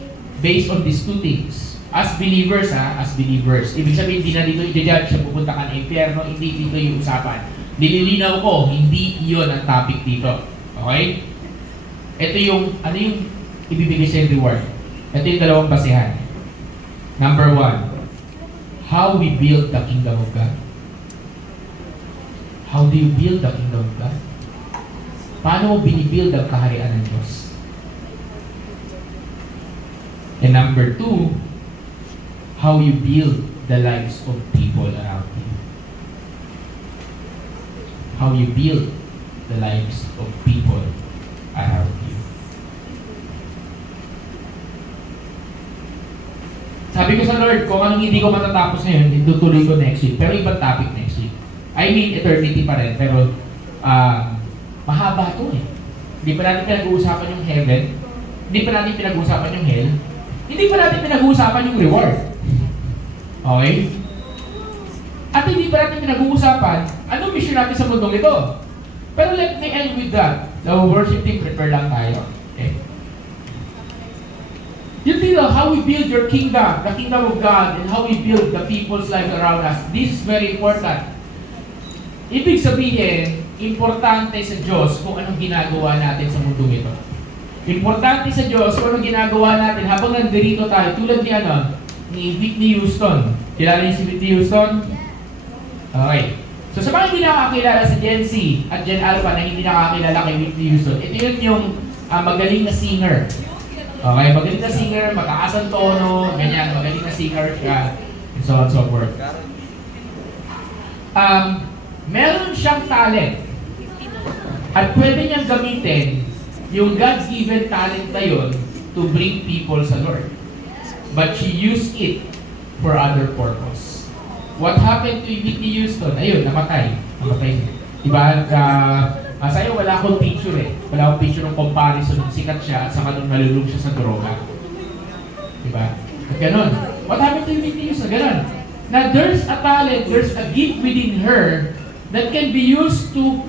based on these two things. As believers, as believers. Ibig sabihin, hindi na dito i-judge na pupunta ka ng impyerno, hindi dito yung usapan. Nililinaw ko, hindi iyon ang topic dito. Okay? Ito yung, ano yung ibibigay sa reward? Ito yung dalawang basehan. Number one, how we build the kingdom of God. How do you build the kingdom of God? Paano mo binibuild ang kaharian ng Diyos? And number two, how you build the lives of people around you. How you build the lives of people around you. Sabi ko sa Lord, kung anong hindi ko matatapos ngayon, itutuloy ko next week. Pero ibang topic next week. I mean, eternity pa rin. Pero, mahaba ito eh. Hindi pa natin pinag-uusapan yung heaven. Hindi pa natin pinag-uusapan yung hell. Hindi pa natin pinag-uusapan yung reward. Okay? At hindi pa natin pinag-uusapan anong mission natin sa mundong ito. Pero let me end with that. So, worship team, prepare lang tayo. Okay? You know how we build your kingdom, the kingdom of God, and how we build the people's lives around us. This is very important. Ibig sabihin, importante sa Diyos kung anong ginagawa natin sa mundong ito. Importante sa Diyos kung anong ginagawa natin habang nandito tayo. Tulad ni Whitney Houston. Kilala niyo si Whitney Houston? Okay. So sa mga hindi nakakilala sa Gen Z at Gen Alpha na hindi nakakilala kay Whitney Houston, ito yun yung magaling na singer. Okay, magaling na singer, mataas ang tono, ganyan, magaling na singer siya, and so on and so forth. Meron siyang talent at pwede niyang gamitin yung God-given talent na yun to bring people sa Lord. But she used it for other purpose. What happened to Whitney Houston? Ayun, namatay. Namatay siya. Diba? Sa'yo, wala akong picture eh. Wala akong picture ng comparison nung sikat siya at saka nung nalulog siya sa droga. Diba? At ganun. What happened to Whitney Houston? Ganun. Now, there's a talent, there's a gift within her that can be used to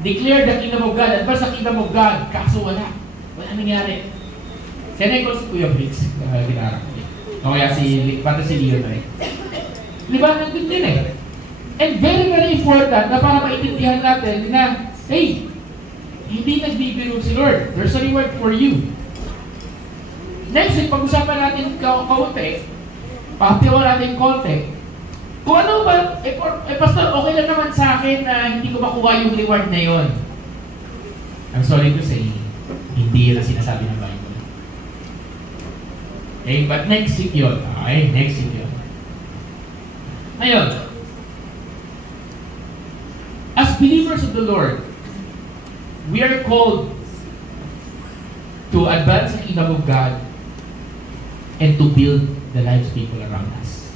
declare the kingdom of God, advance the kingdom of God. Kaso wala nangyari. Kaya ko si Kuya Briggs, ginarap niya. O kaya pati si Leo na rin. Diba, nandun din eh. And very, very important na para maintindihan natin na, hey, hindi nagbibiro si Lord. There's a reward for you. Next week, pag-usapan natin kaunti, pakipiwan natin konti. Kung ano ba, pastor, okay lang naman sa akin na hindi ko makuha yung reward na yon. I'm sorry to say, hindi yun ang sinasabi ng Bible. Okay, but next week yun. Okay, next week yun. Ngayon, as believers of the Lord, we are called to advance the kingdom of God and to build the lives of people around us.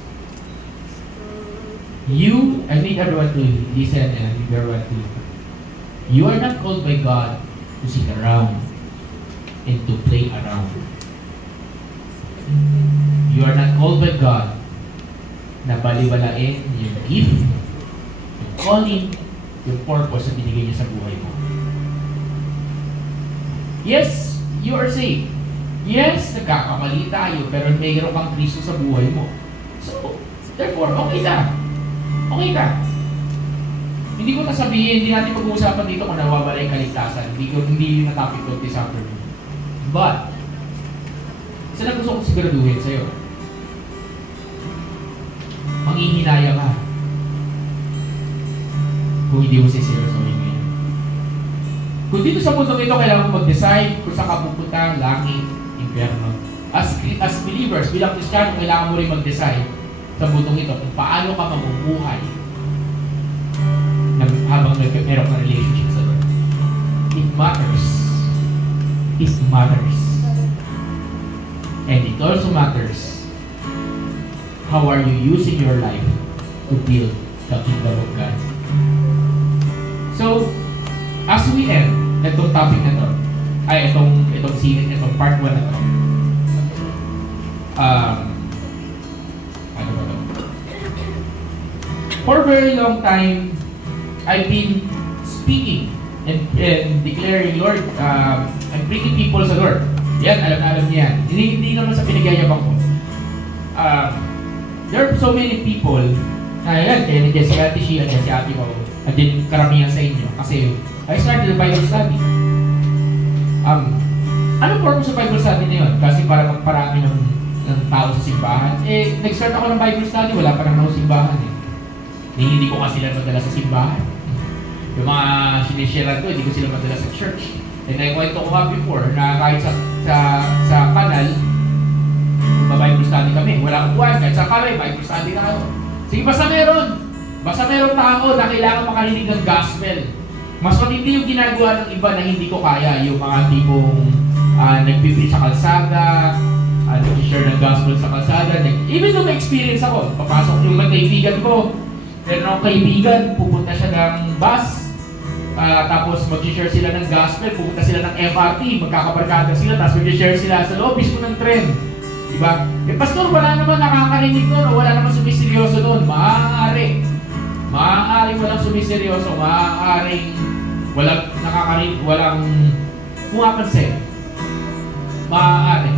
I need everyone to listen and I need everyone to. You are not called by God to sit around and to play around. You are not called by God na baliwalain yung gift, yung calling, yung purpose na binigay niya sa buhay mo. Yes, you are saved. Yes, nagkakamali tayo, pero mayroon kang Kristo sa buhay mo. So, therefore, okay ka. Okay ka. Hindi ko nasabihin, hindi natin pag-uusapan dito kung nawawala yung kaligtasan. Hindi yung topic ko this afternoon. But, isa na gusto kong siguraduhin sa'yo. Manghihinaya ka. Kung hindi mo siseryosohin ngayon. Kung dito sa mundo ito, kailangan mo mag-decide kung saan ka pupunta, langit, impyerno. As believers, bilang Kristiyano, kailangan mo rin mag-decide sa mundong ito kung paano ka mabubuhay habang meron ka relationship sa Lord. It matters. It matters. And it also matters how are you using your life to build the kingdom of God. So, as we end itong topic na to, itong series, itong part 1 na to, ano ba to? For a very long time, I've been speaking and declaring, Lord, I'm bringing people sa Lord. Yan, alam niya yan. Hindi naman sa pinagyayabang ko. There are so many people na yan, kaya nandiyan si Ate Shi, nandiyan si Ate Mau, at din karamihan sa inyo. Kasi I started the Bible study. Anong purpose sa Bible study na yun? Kasi para magparami ng tao sa simbahan. Nag-start ako ng Bible study, wala pa naman ako simbahan eh. Hindi ko kasi sila madala sa simbahan. Yung mga sinisharean ko, hindi ko sila madala sa church. And I kwento ko nga before na kahit sa kanal, Bible study kami. Wala kang buwan, kahit sa kanal, Bible study na kayo. Sige, basta meron tao na kailangan makarinig ng gospel. Mas matindi yung ginagawa ng iba na hindi ko kaya. Yung mga tipong nagpipili sa kalsada, nag-share ng gospel sa kalsada. Even though may experience ako, papasok yung mga kaibigan ko, meron akong kaibigan, pupunta siya ng bus, tapos mag-share sila ng gospel, pupunta sila ng MRT, magkakabarkada sila, tapos mag-share sila sa loob mismo ng tren. Diba? Pastor, wala naman nakakarinig doon o wala naman sumiseryoso doon. Maaaring walang sumiseryoso, maaaring walang nakakarinig, walang pumapansin. Maaari.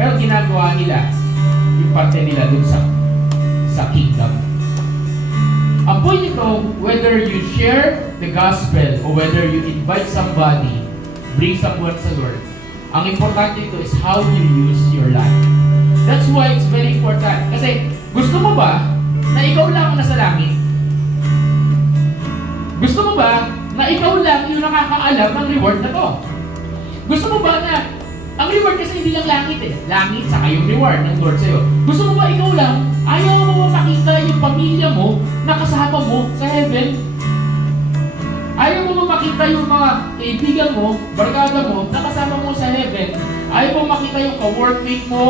Pero ginagawa nila yung parte nila doon sa kingdom. Ang point nito, whether you share the gospel or whether you invite somebody, bring someone sa Lord, ang importante ito is how you use your life. That's why it's very important. Kasi gusto mo ba na ikaw lang ang nasa langit? Gusto mo ba na ikaw lang yung nakakaalam ng reward na to? Gusto mo ba na ang reward kasi hindi lang langit eh. Langit saka yung reward ng Lord sa'yo. Gusto mo ba ikaw lang, ayaw mo makita yung pamilya mo na kasama mo sa heaven? Ayaw mo makita yung mga kaibigan mo, barkada mo, na kasama mo sa heaven? Ayaw mo makita yung ka-workmate mo,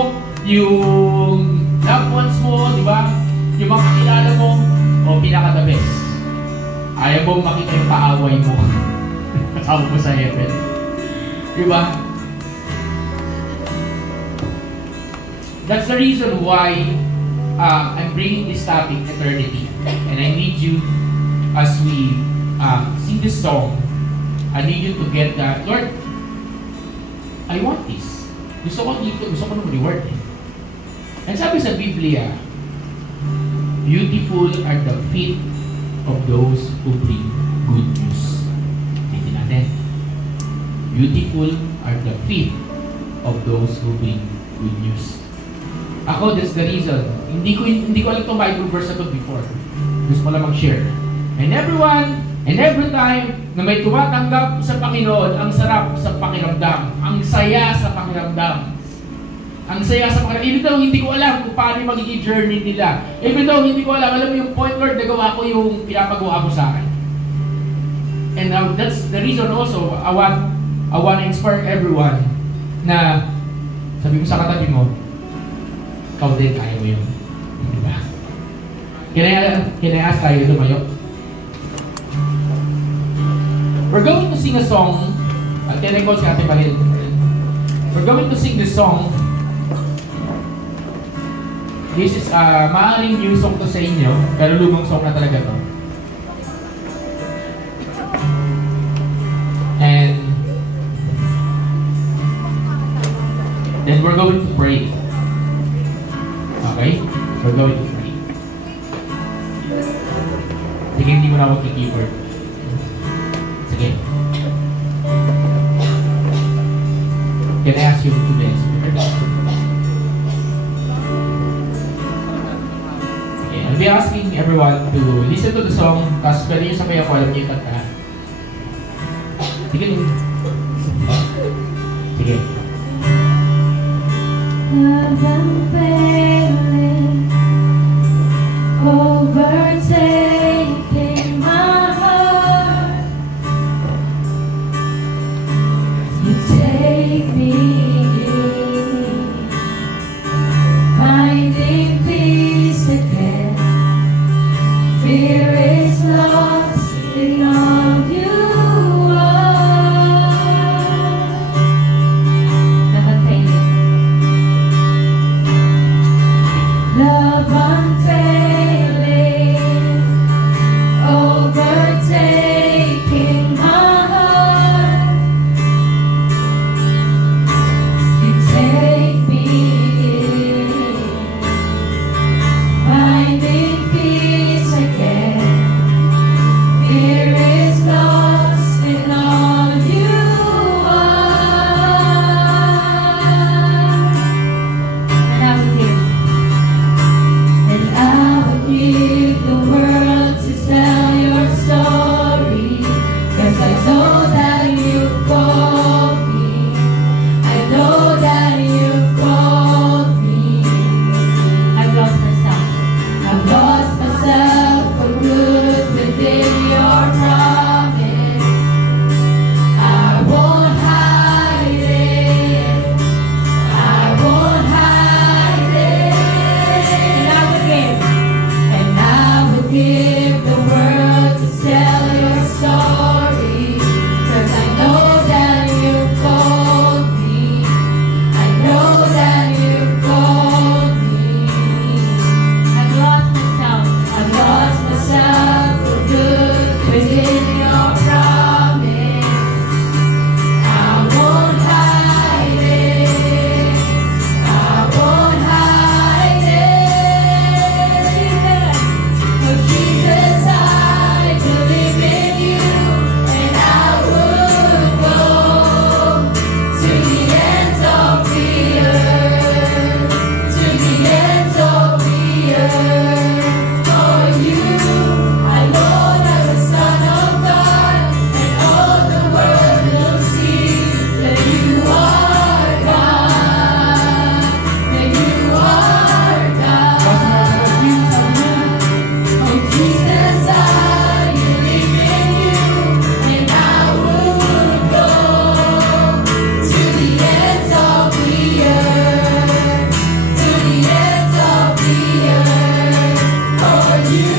yung loved ones mo, di ba? Yung mga kakilala mo, o pinaka-the best. Ayaw mo makita yung kaaway mo, kasama mo sa heaven. Di ba? That's the reason why I'm bringing this topic, eternity. And I need you, as we sing this song, I need you to get that, Lord, I want this. Gusto ko ng reward eh. And sabi sa Biblia, beautiful are the feet of those who bring good news. Tingnan natin. Beautiful are the feet of those who bring good news. Ako, that's the reason. Hindi ko alam itong Bible verse na ito before. Gusto ko lang mag-share. And everyone, and every time na may tumatanggap sa Panginoon, ang sarap sa pakiramdam. Ang saya sa pakiramdam. Ang saya sa pakiramdam. Even though hindi ko alam kung paano yung magiging journey nila. Even though hindi ko alam mo yung point, Lord, nagawa ko yung pinapagawa mo sa akin. And that's the reason also, I want to inspire everyone na sabi mo sa katabi mo, ikaw din, kaya mo yun. Diba? Can I ask tayo lumayo? We're going to sing a song. Can I call si Ate Maril? We're going to sing this song. This is maaaring new song to sa inyo, pero lumang song na talaga to. And then we're going to pray. Okay? We're going to pray. Sige, hindi mo na mag-keyboard. Sige. Can I ask you to dance? Sige, I'll be asking everyone to listen to the song, tapos pwede nyo sabay ako, alam nyo yung kanta. Sige. Sige. Love unfailing, overtaking my heart. You take me in, finding peace again. Fear is lost in all you love unfailing, overtaking my heart. You take me in, finding peace again. Fear is lost in all you give the world to tell your story, 'cause I know that you've called me. I know that you've called me. I've lost myself. I've lost myself for good within your promise. I won't hide it. I won't hide it. And I will give. Give the world to tell your story, 'cause I know that you've called me. I know that you've called me. I've lost myself. I've lost myself for good within your promise. I won't hide it. I won't hide it. Jesus, I believe in you, and I would go to the ends of the earth, to the ends of the earth. For you, I know that the Son of God, and all the world will see that you are God, that you are God. Oh, Jesus, I believe in you, and I would go to the ends of the earth, to the ends of the earth. For you,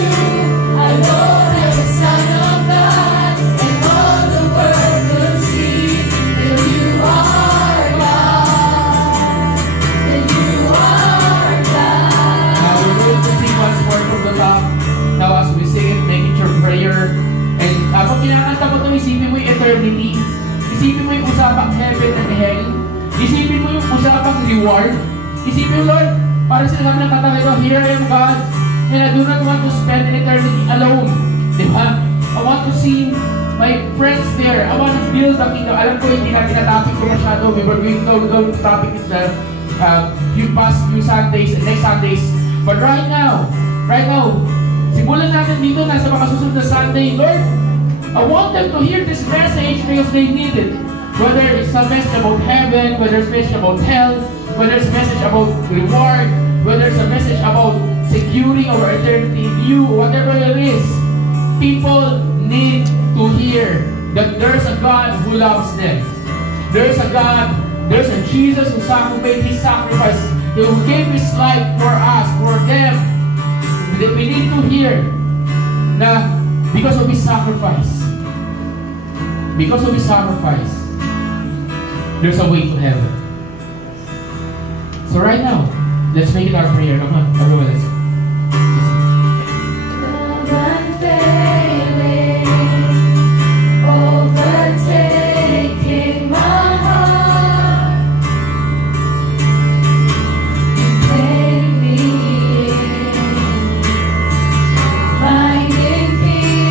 I know that the Son of God, and all the world will see that you are God, that you are God. Now we're going to sing once more from the top. Now as we sing it, make it your prayer. And pag kinakanta mo ito, isipin mo yung eternity. Isipin mo yung usapang heaven and hell. Isipin mo yung usapang reward. Isipin mo, Lord, parang sinasabi ng kanta ito, here I am God, and I do not want to spend an eternity alone. Diba? I want to see my friends there. I want to build the kingdom. Alam ko, hindi natin na-topic ko masyado. We were going to topic it the few Sundays and next Sundays. But right now, simulan natin dito na sa mga susunod na Sunday, Lord, I want them to hear this message because they need it. Whether it's a message about heaven, whether it's a message about hell, whether it's a message about reward, whether it's a message about securing our eternity in you, whatever it is, people need to hear that there's a God who loves them. There's a God, there's a Jesus who made his sacrifice, who gave his life for us, for them. That we need to hear na because of his sacrifice, there's a way to heaven. So right now, let's make it our prayer. Come on, everyone, let's Overtaking my heart, you take me in, finding peace.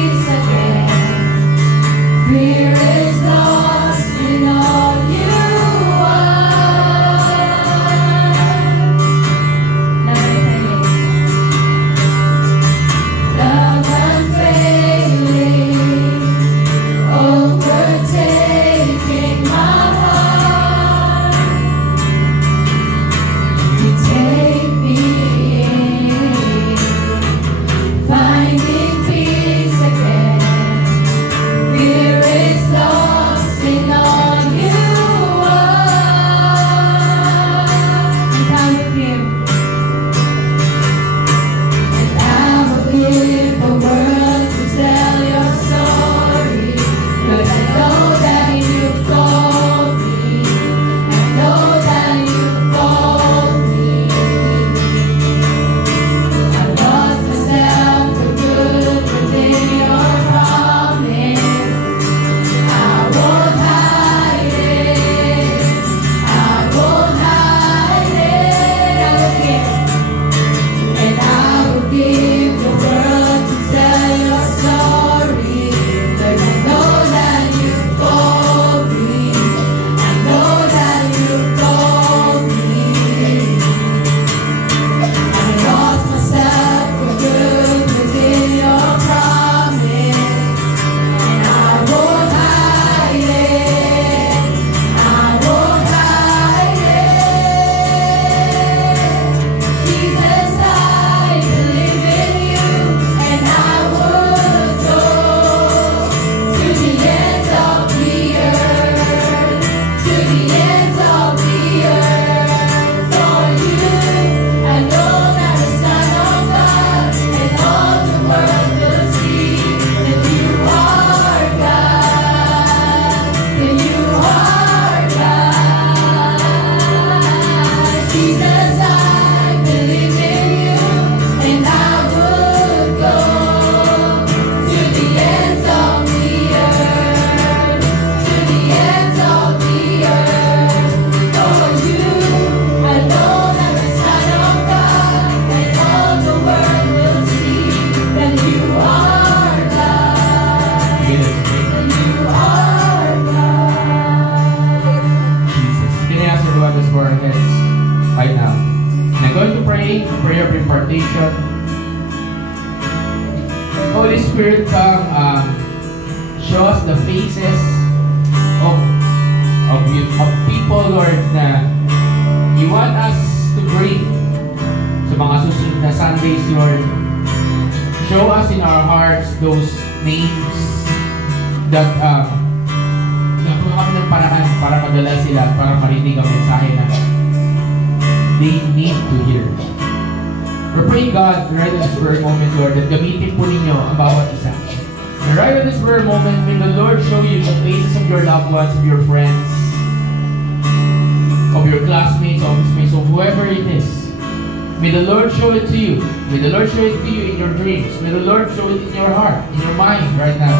exhortation. Holy Spirit, come, show us the faces of people, Lord, na you want us to bring sa mga susunod na Sundays, Lord. Show us in our hearts those names that nagawa kami ng paraan para madala sila, para marinig ang mensahe na they need to hear. We're praying, God, right at this very moment, Lord, that gamitin po ninyo ang bawat isa. And right at this very moment, may the Lord show you the faces of your loved ones, of your friends, of your classmates, office mates, of whoever it is. May the Lord show it to you. May the Lord show it to you in your dreams. May the Lord show it in your heart, in your mind right now.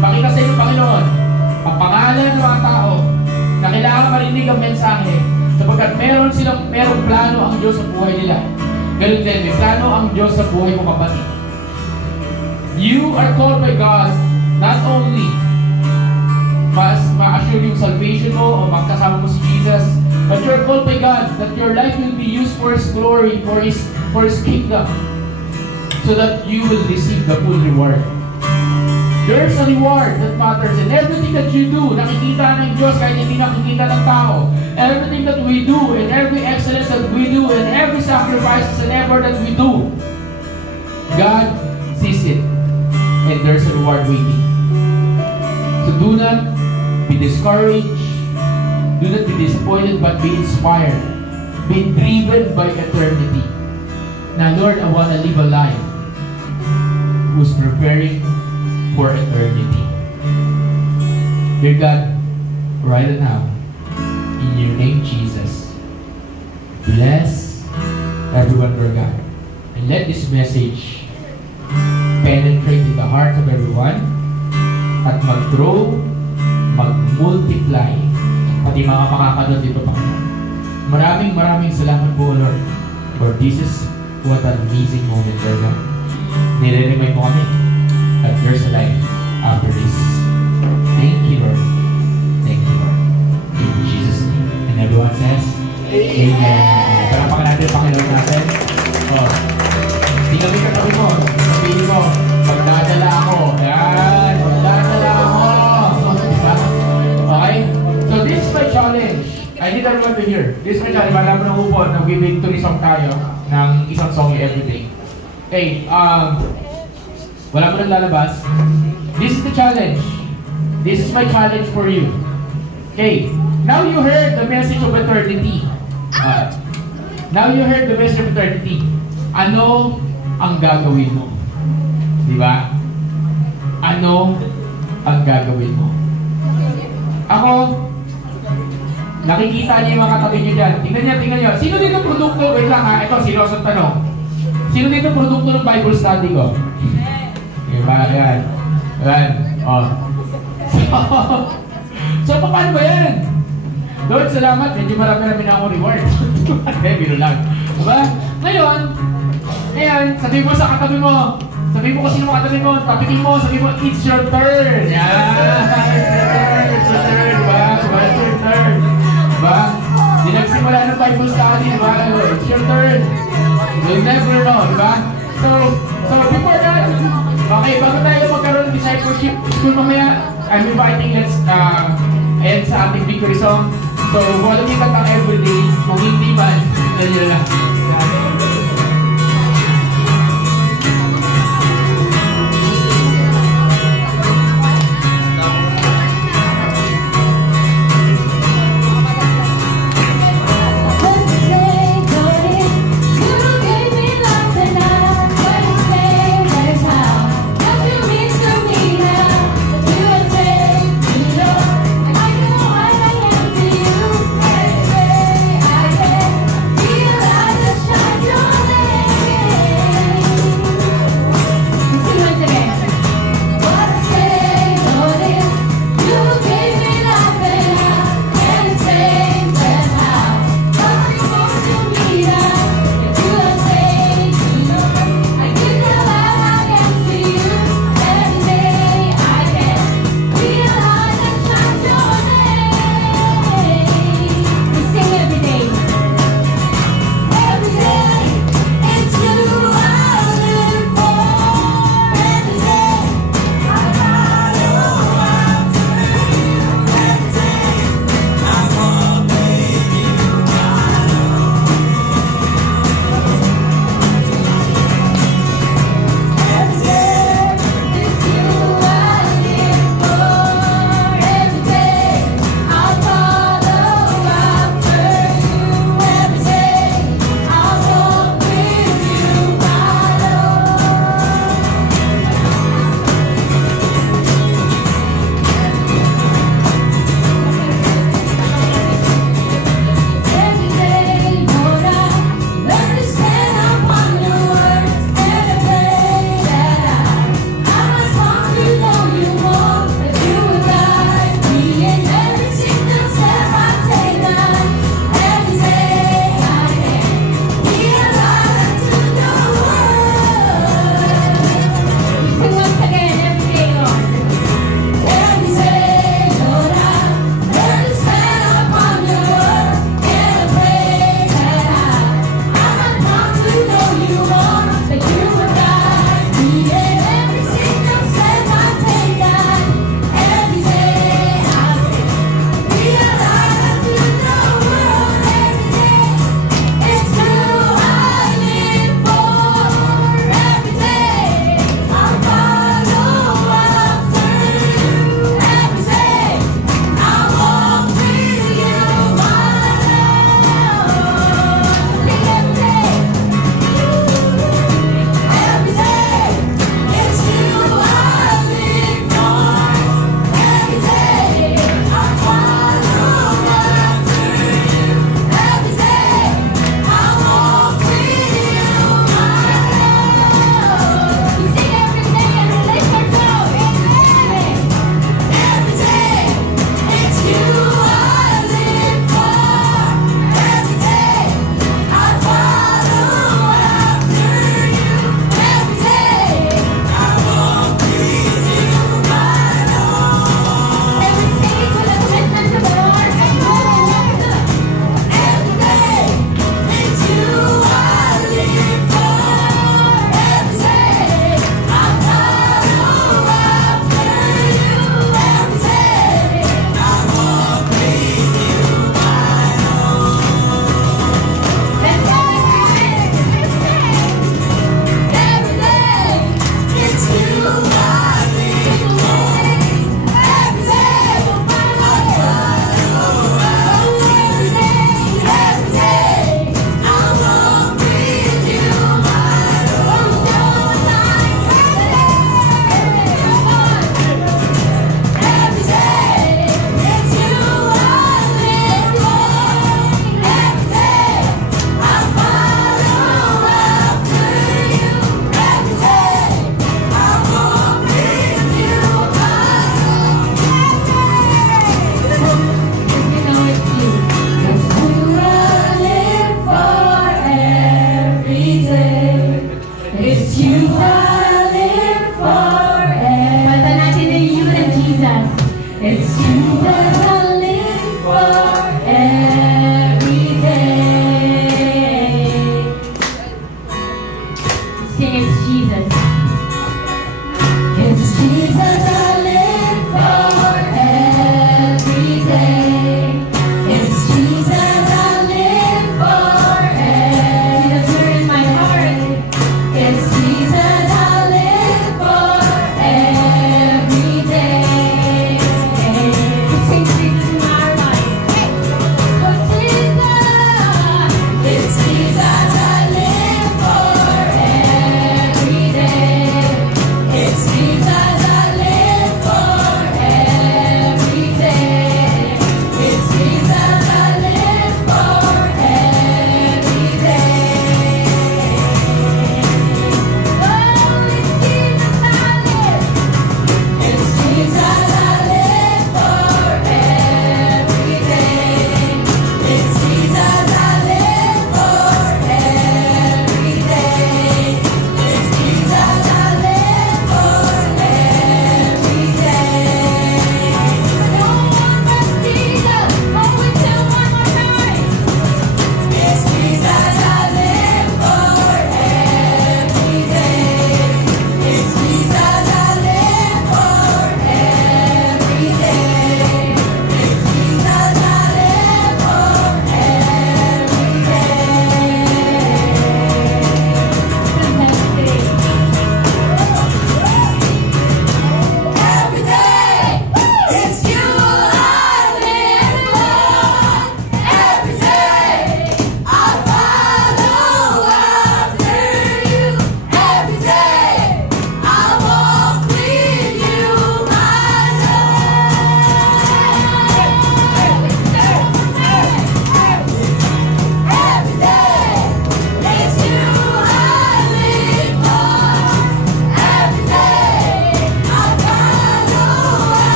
Ipakita sa inyo, Panginoon, ang pangalan ng mga tao na kailangan marinig ang mensahe sapagkat merong plano ang Diyos sa buhay nila. Ganun din, may plano ang Diyos sa buhay mo, kapatid. You are called by God not only ma-assure yung salvation mo o magkasama mo si Jesus, but you're called by God that your life will be used for His glory, for His kingdom, so that you will receive the full reward. There's a reward that matters, and everything that you do, nakikita ng Diyos kahit hindi nakikita ng tao. Everything that we do, and every excellence that we do, and every sacrifices and effort that we do, God sees it, and there's a reward waiting. So do not be discouraged, do not be disappointed, but be inspired, be driven by eternity. Now, Lord, I want to live a life who's preparing for eternity. Dear God, right now, in your name, Jesus, bless everyone, Lord God, and let this message penetrate in the heart of everyone at mag-grow, mag-multiply, pati mga makakanood dito, Panginoon. Maraming salamat po, Lord, for this is what an amazing moment, Lord God. Nire-remind mo kami that there's a life after this. Thank you, Lord. Thank you, Lord. In Jesus' name. And everyone says, Amen. Palapakan natin ang Panginoon natin. Tingnan mo yung katabi mo. Sabihin mo, magdadala ako. Yan, magdadala ako. Okay? So this is my challenge. I need everyone to hear. This is my challenge. Malaman ng upo, nag-victory song tayo ng isang song everyday. Okay, wala mo nang lalabas. This is the challenge. This is my challenge for you. Okay, now you heard the message of eternity. Now you heard the message of eternity. Ano ang gagawin mo? Di ba? Ano ang gagawin mo? Ako, nakikita niyo yung mga katabi niyo dyan. Tingnan niyo. Sino dito produkto? Wait lang ha, ito, seryoso tanong. Sino dito produkto ng Bible study ko? Diba? Yan. So, paano ba yan? Lord, salamat. Medyo marami na akong reward. Biro lang. Diba? Ngayon, sabihin mo sa katabi mo. Sabihin mo kung sino mga katabi mo. Tapikin mo, sabihin mo, it's your turn. Yan. It's your turn. Diba? It's your turn. Diba? Di nagsimula ng Bible study. Diba? It's your turn. You'll never know. Diba? So before that, okay, bago tayo magkaroon ng discipleship school mamaya, I'm inviting let's end sa ating victory song. So, kung alam niyo kantang everyday, kung hindi man, yun lang. Shine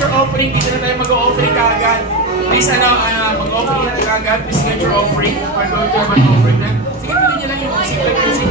your offering. Dito na tayo mag-offering kaagad. Please, mag-offering na kaagad. Please get your offering. Pag-offering na. Sige, tuloy niyo lang yung simple basic.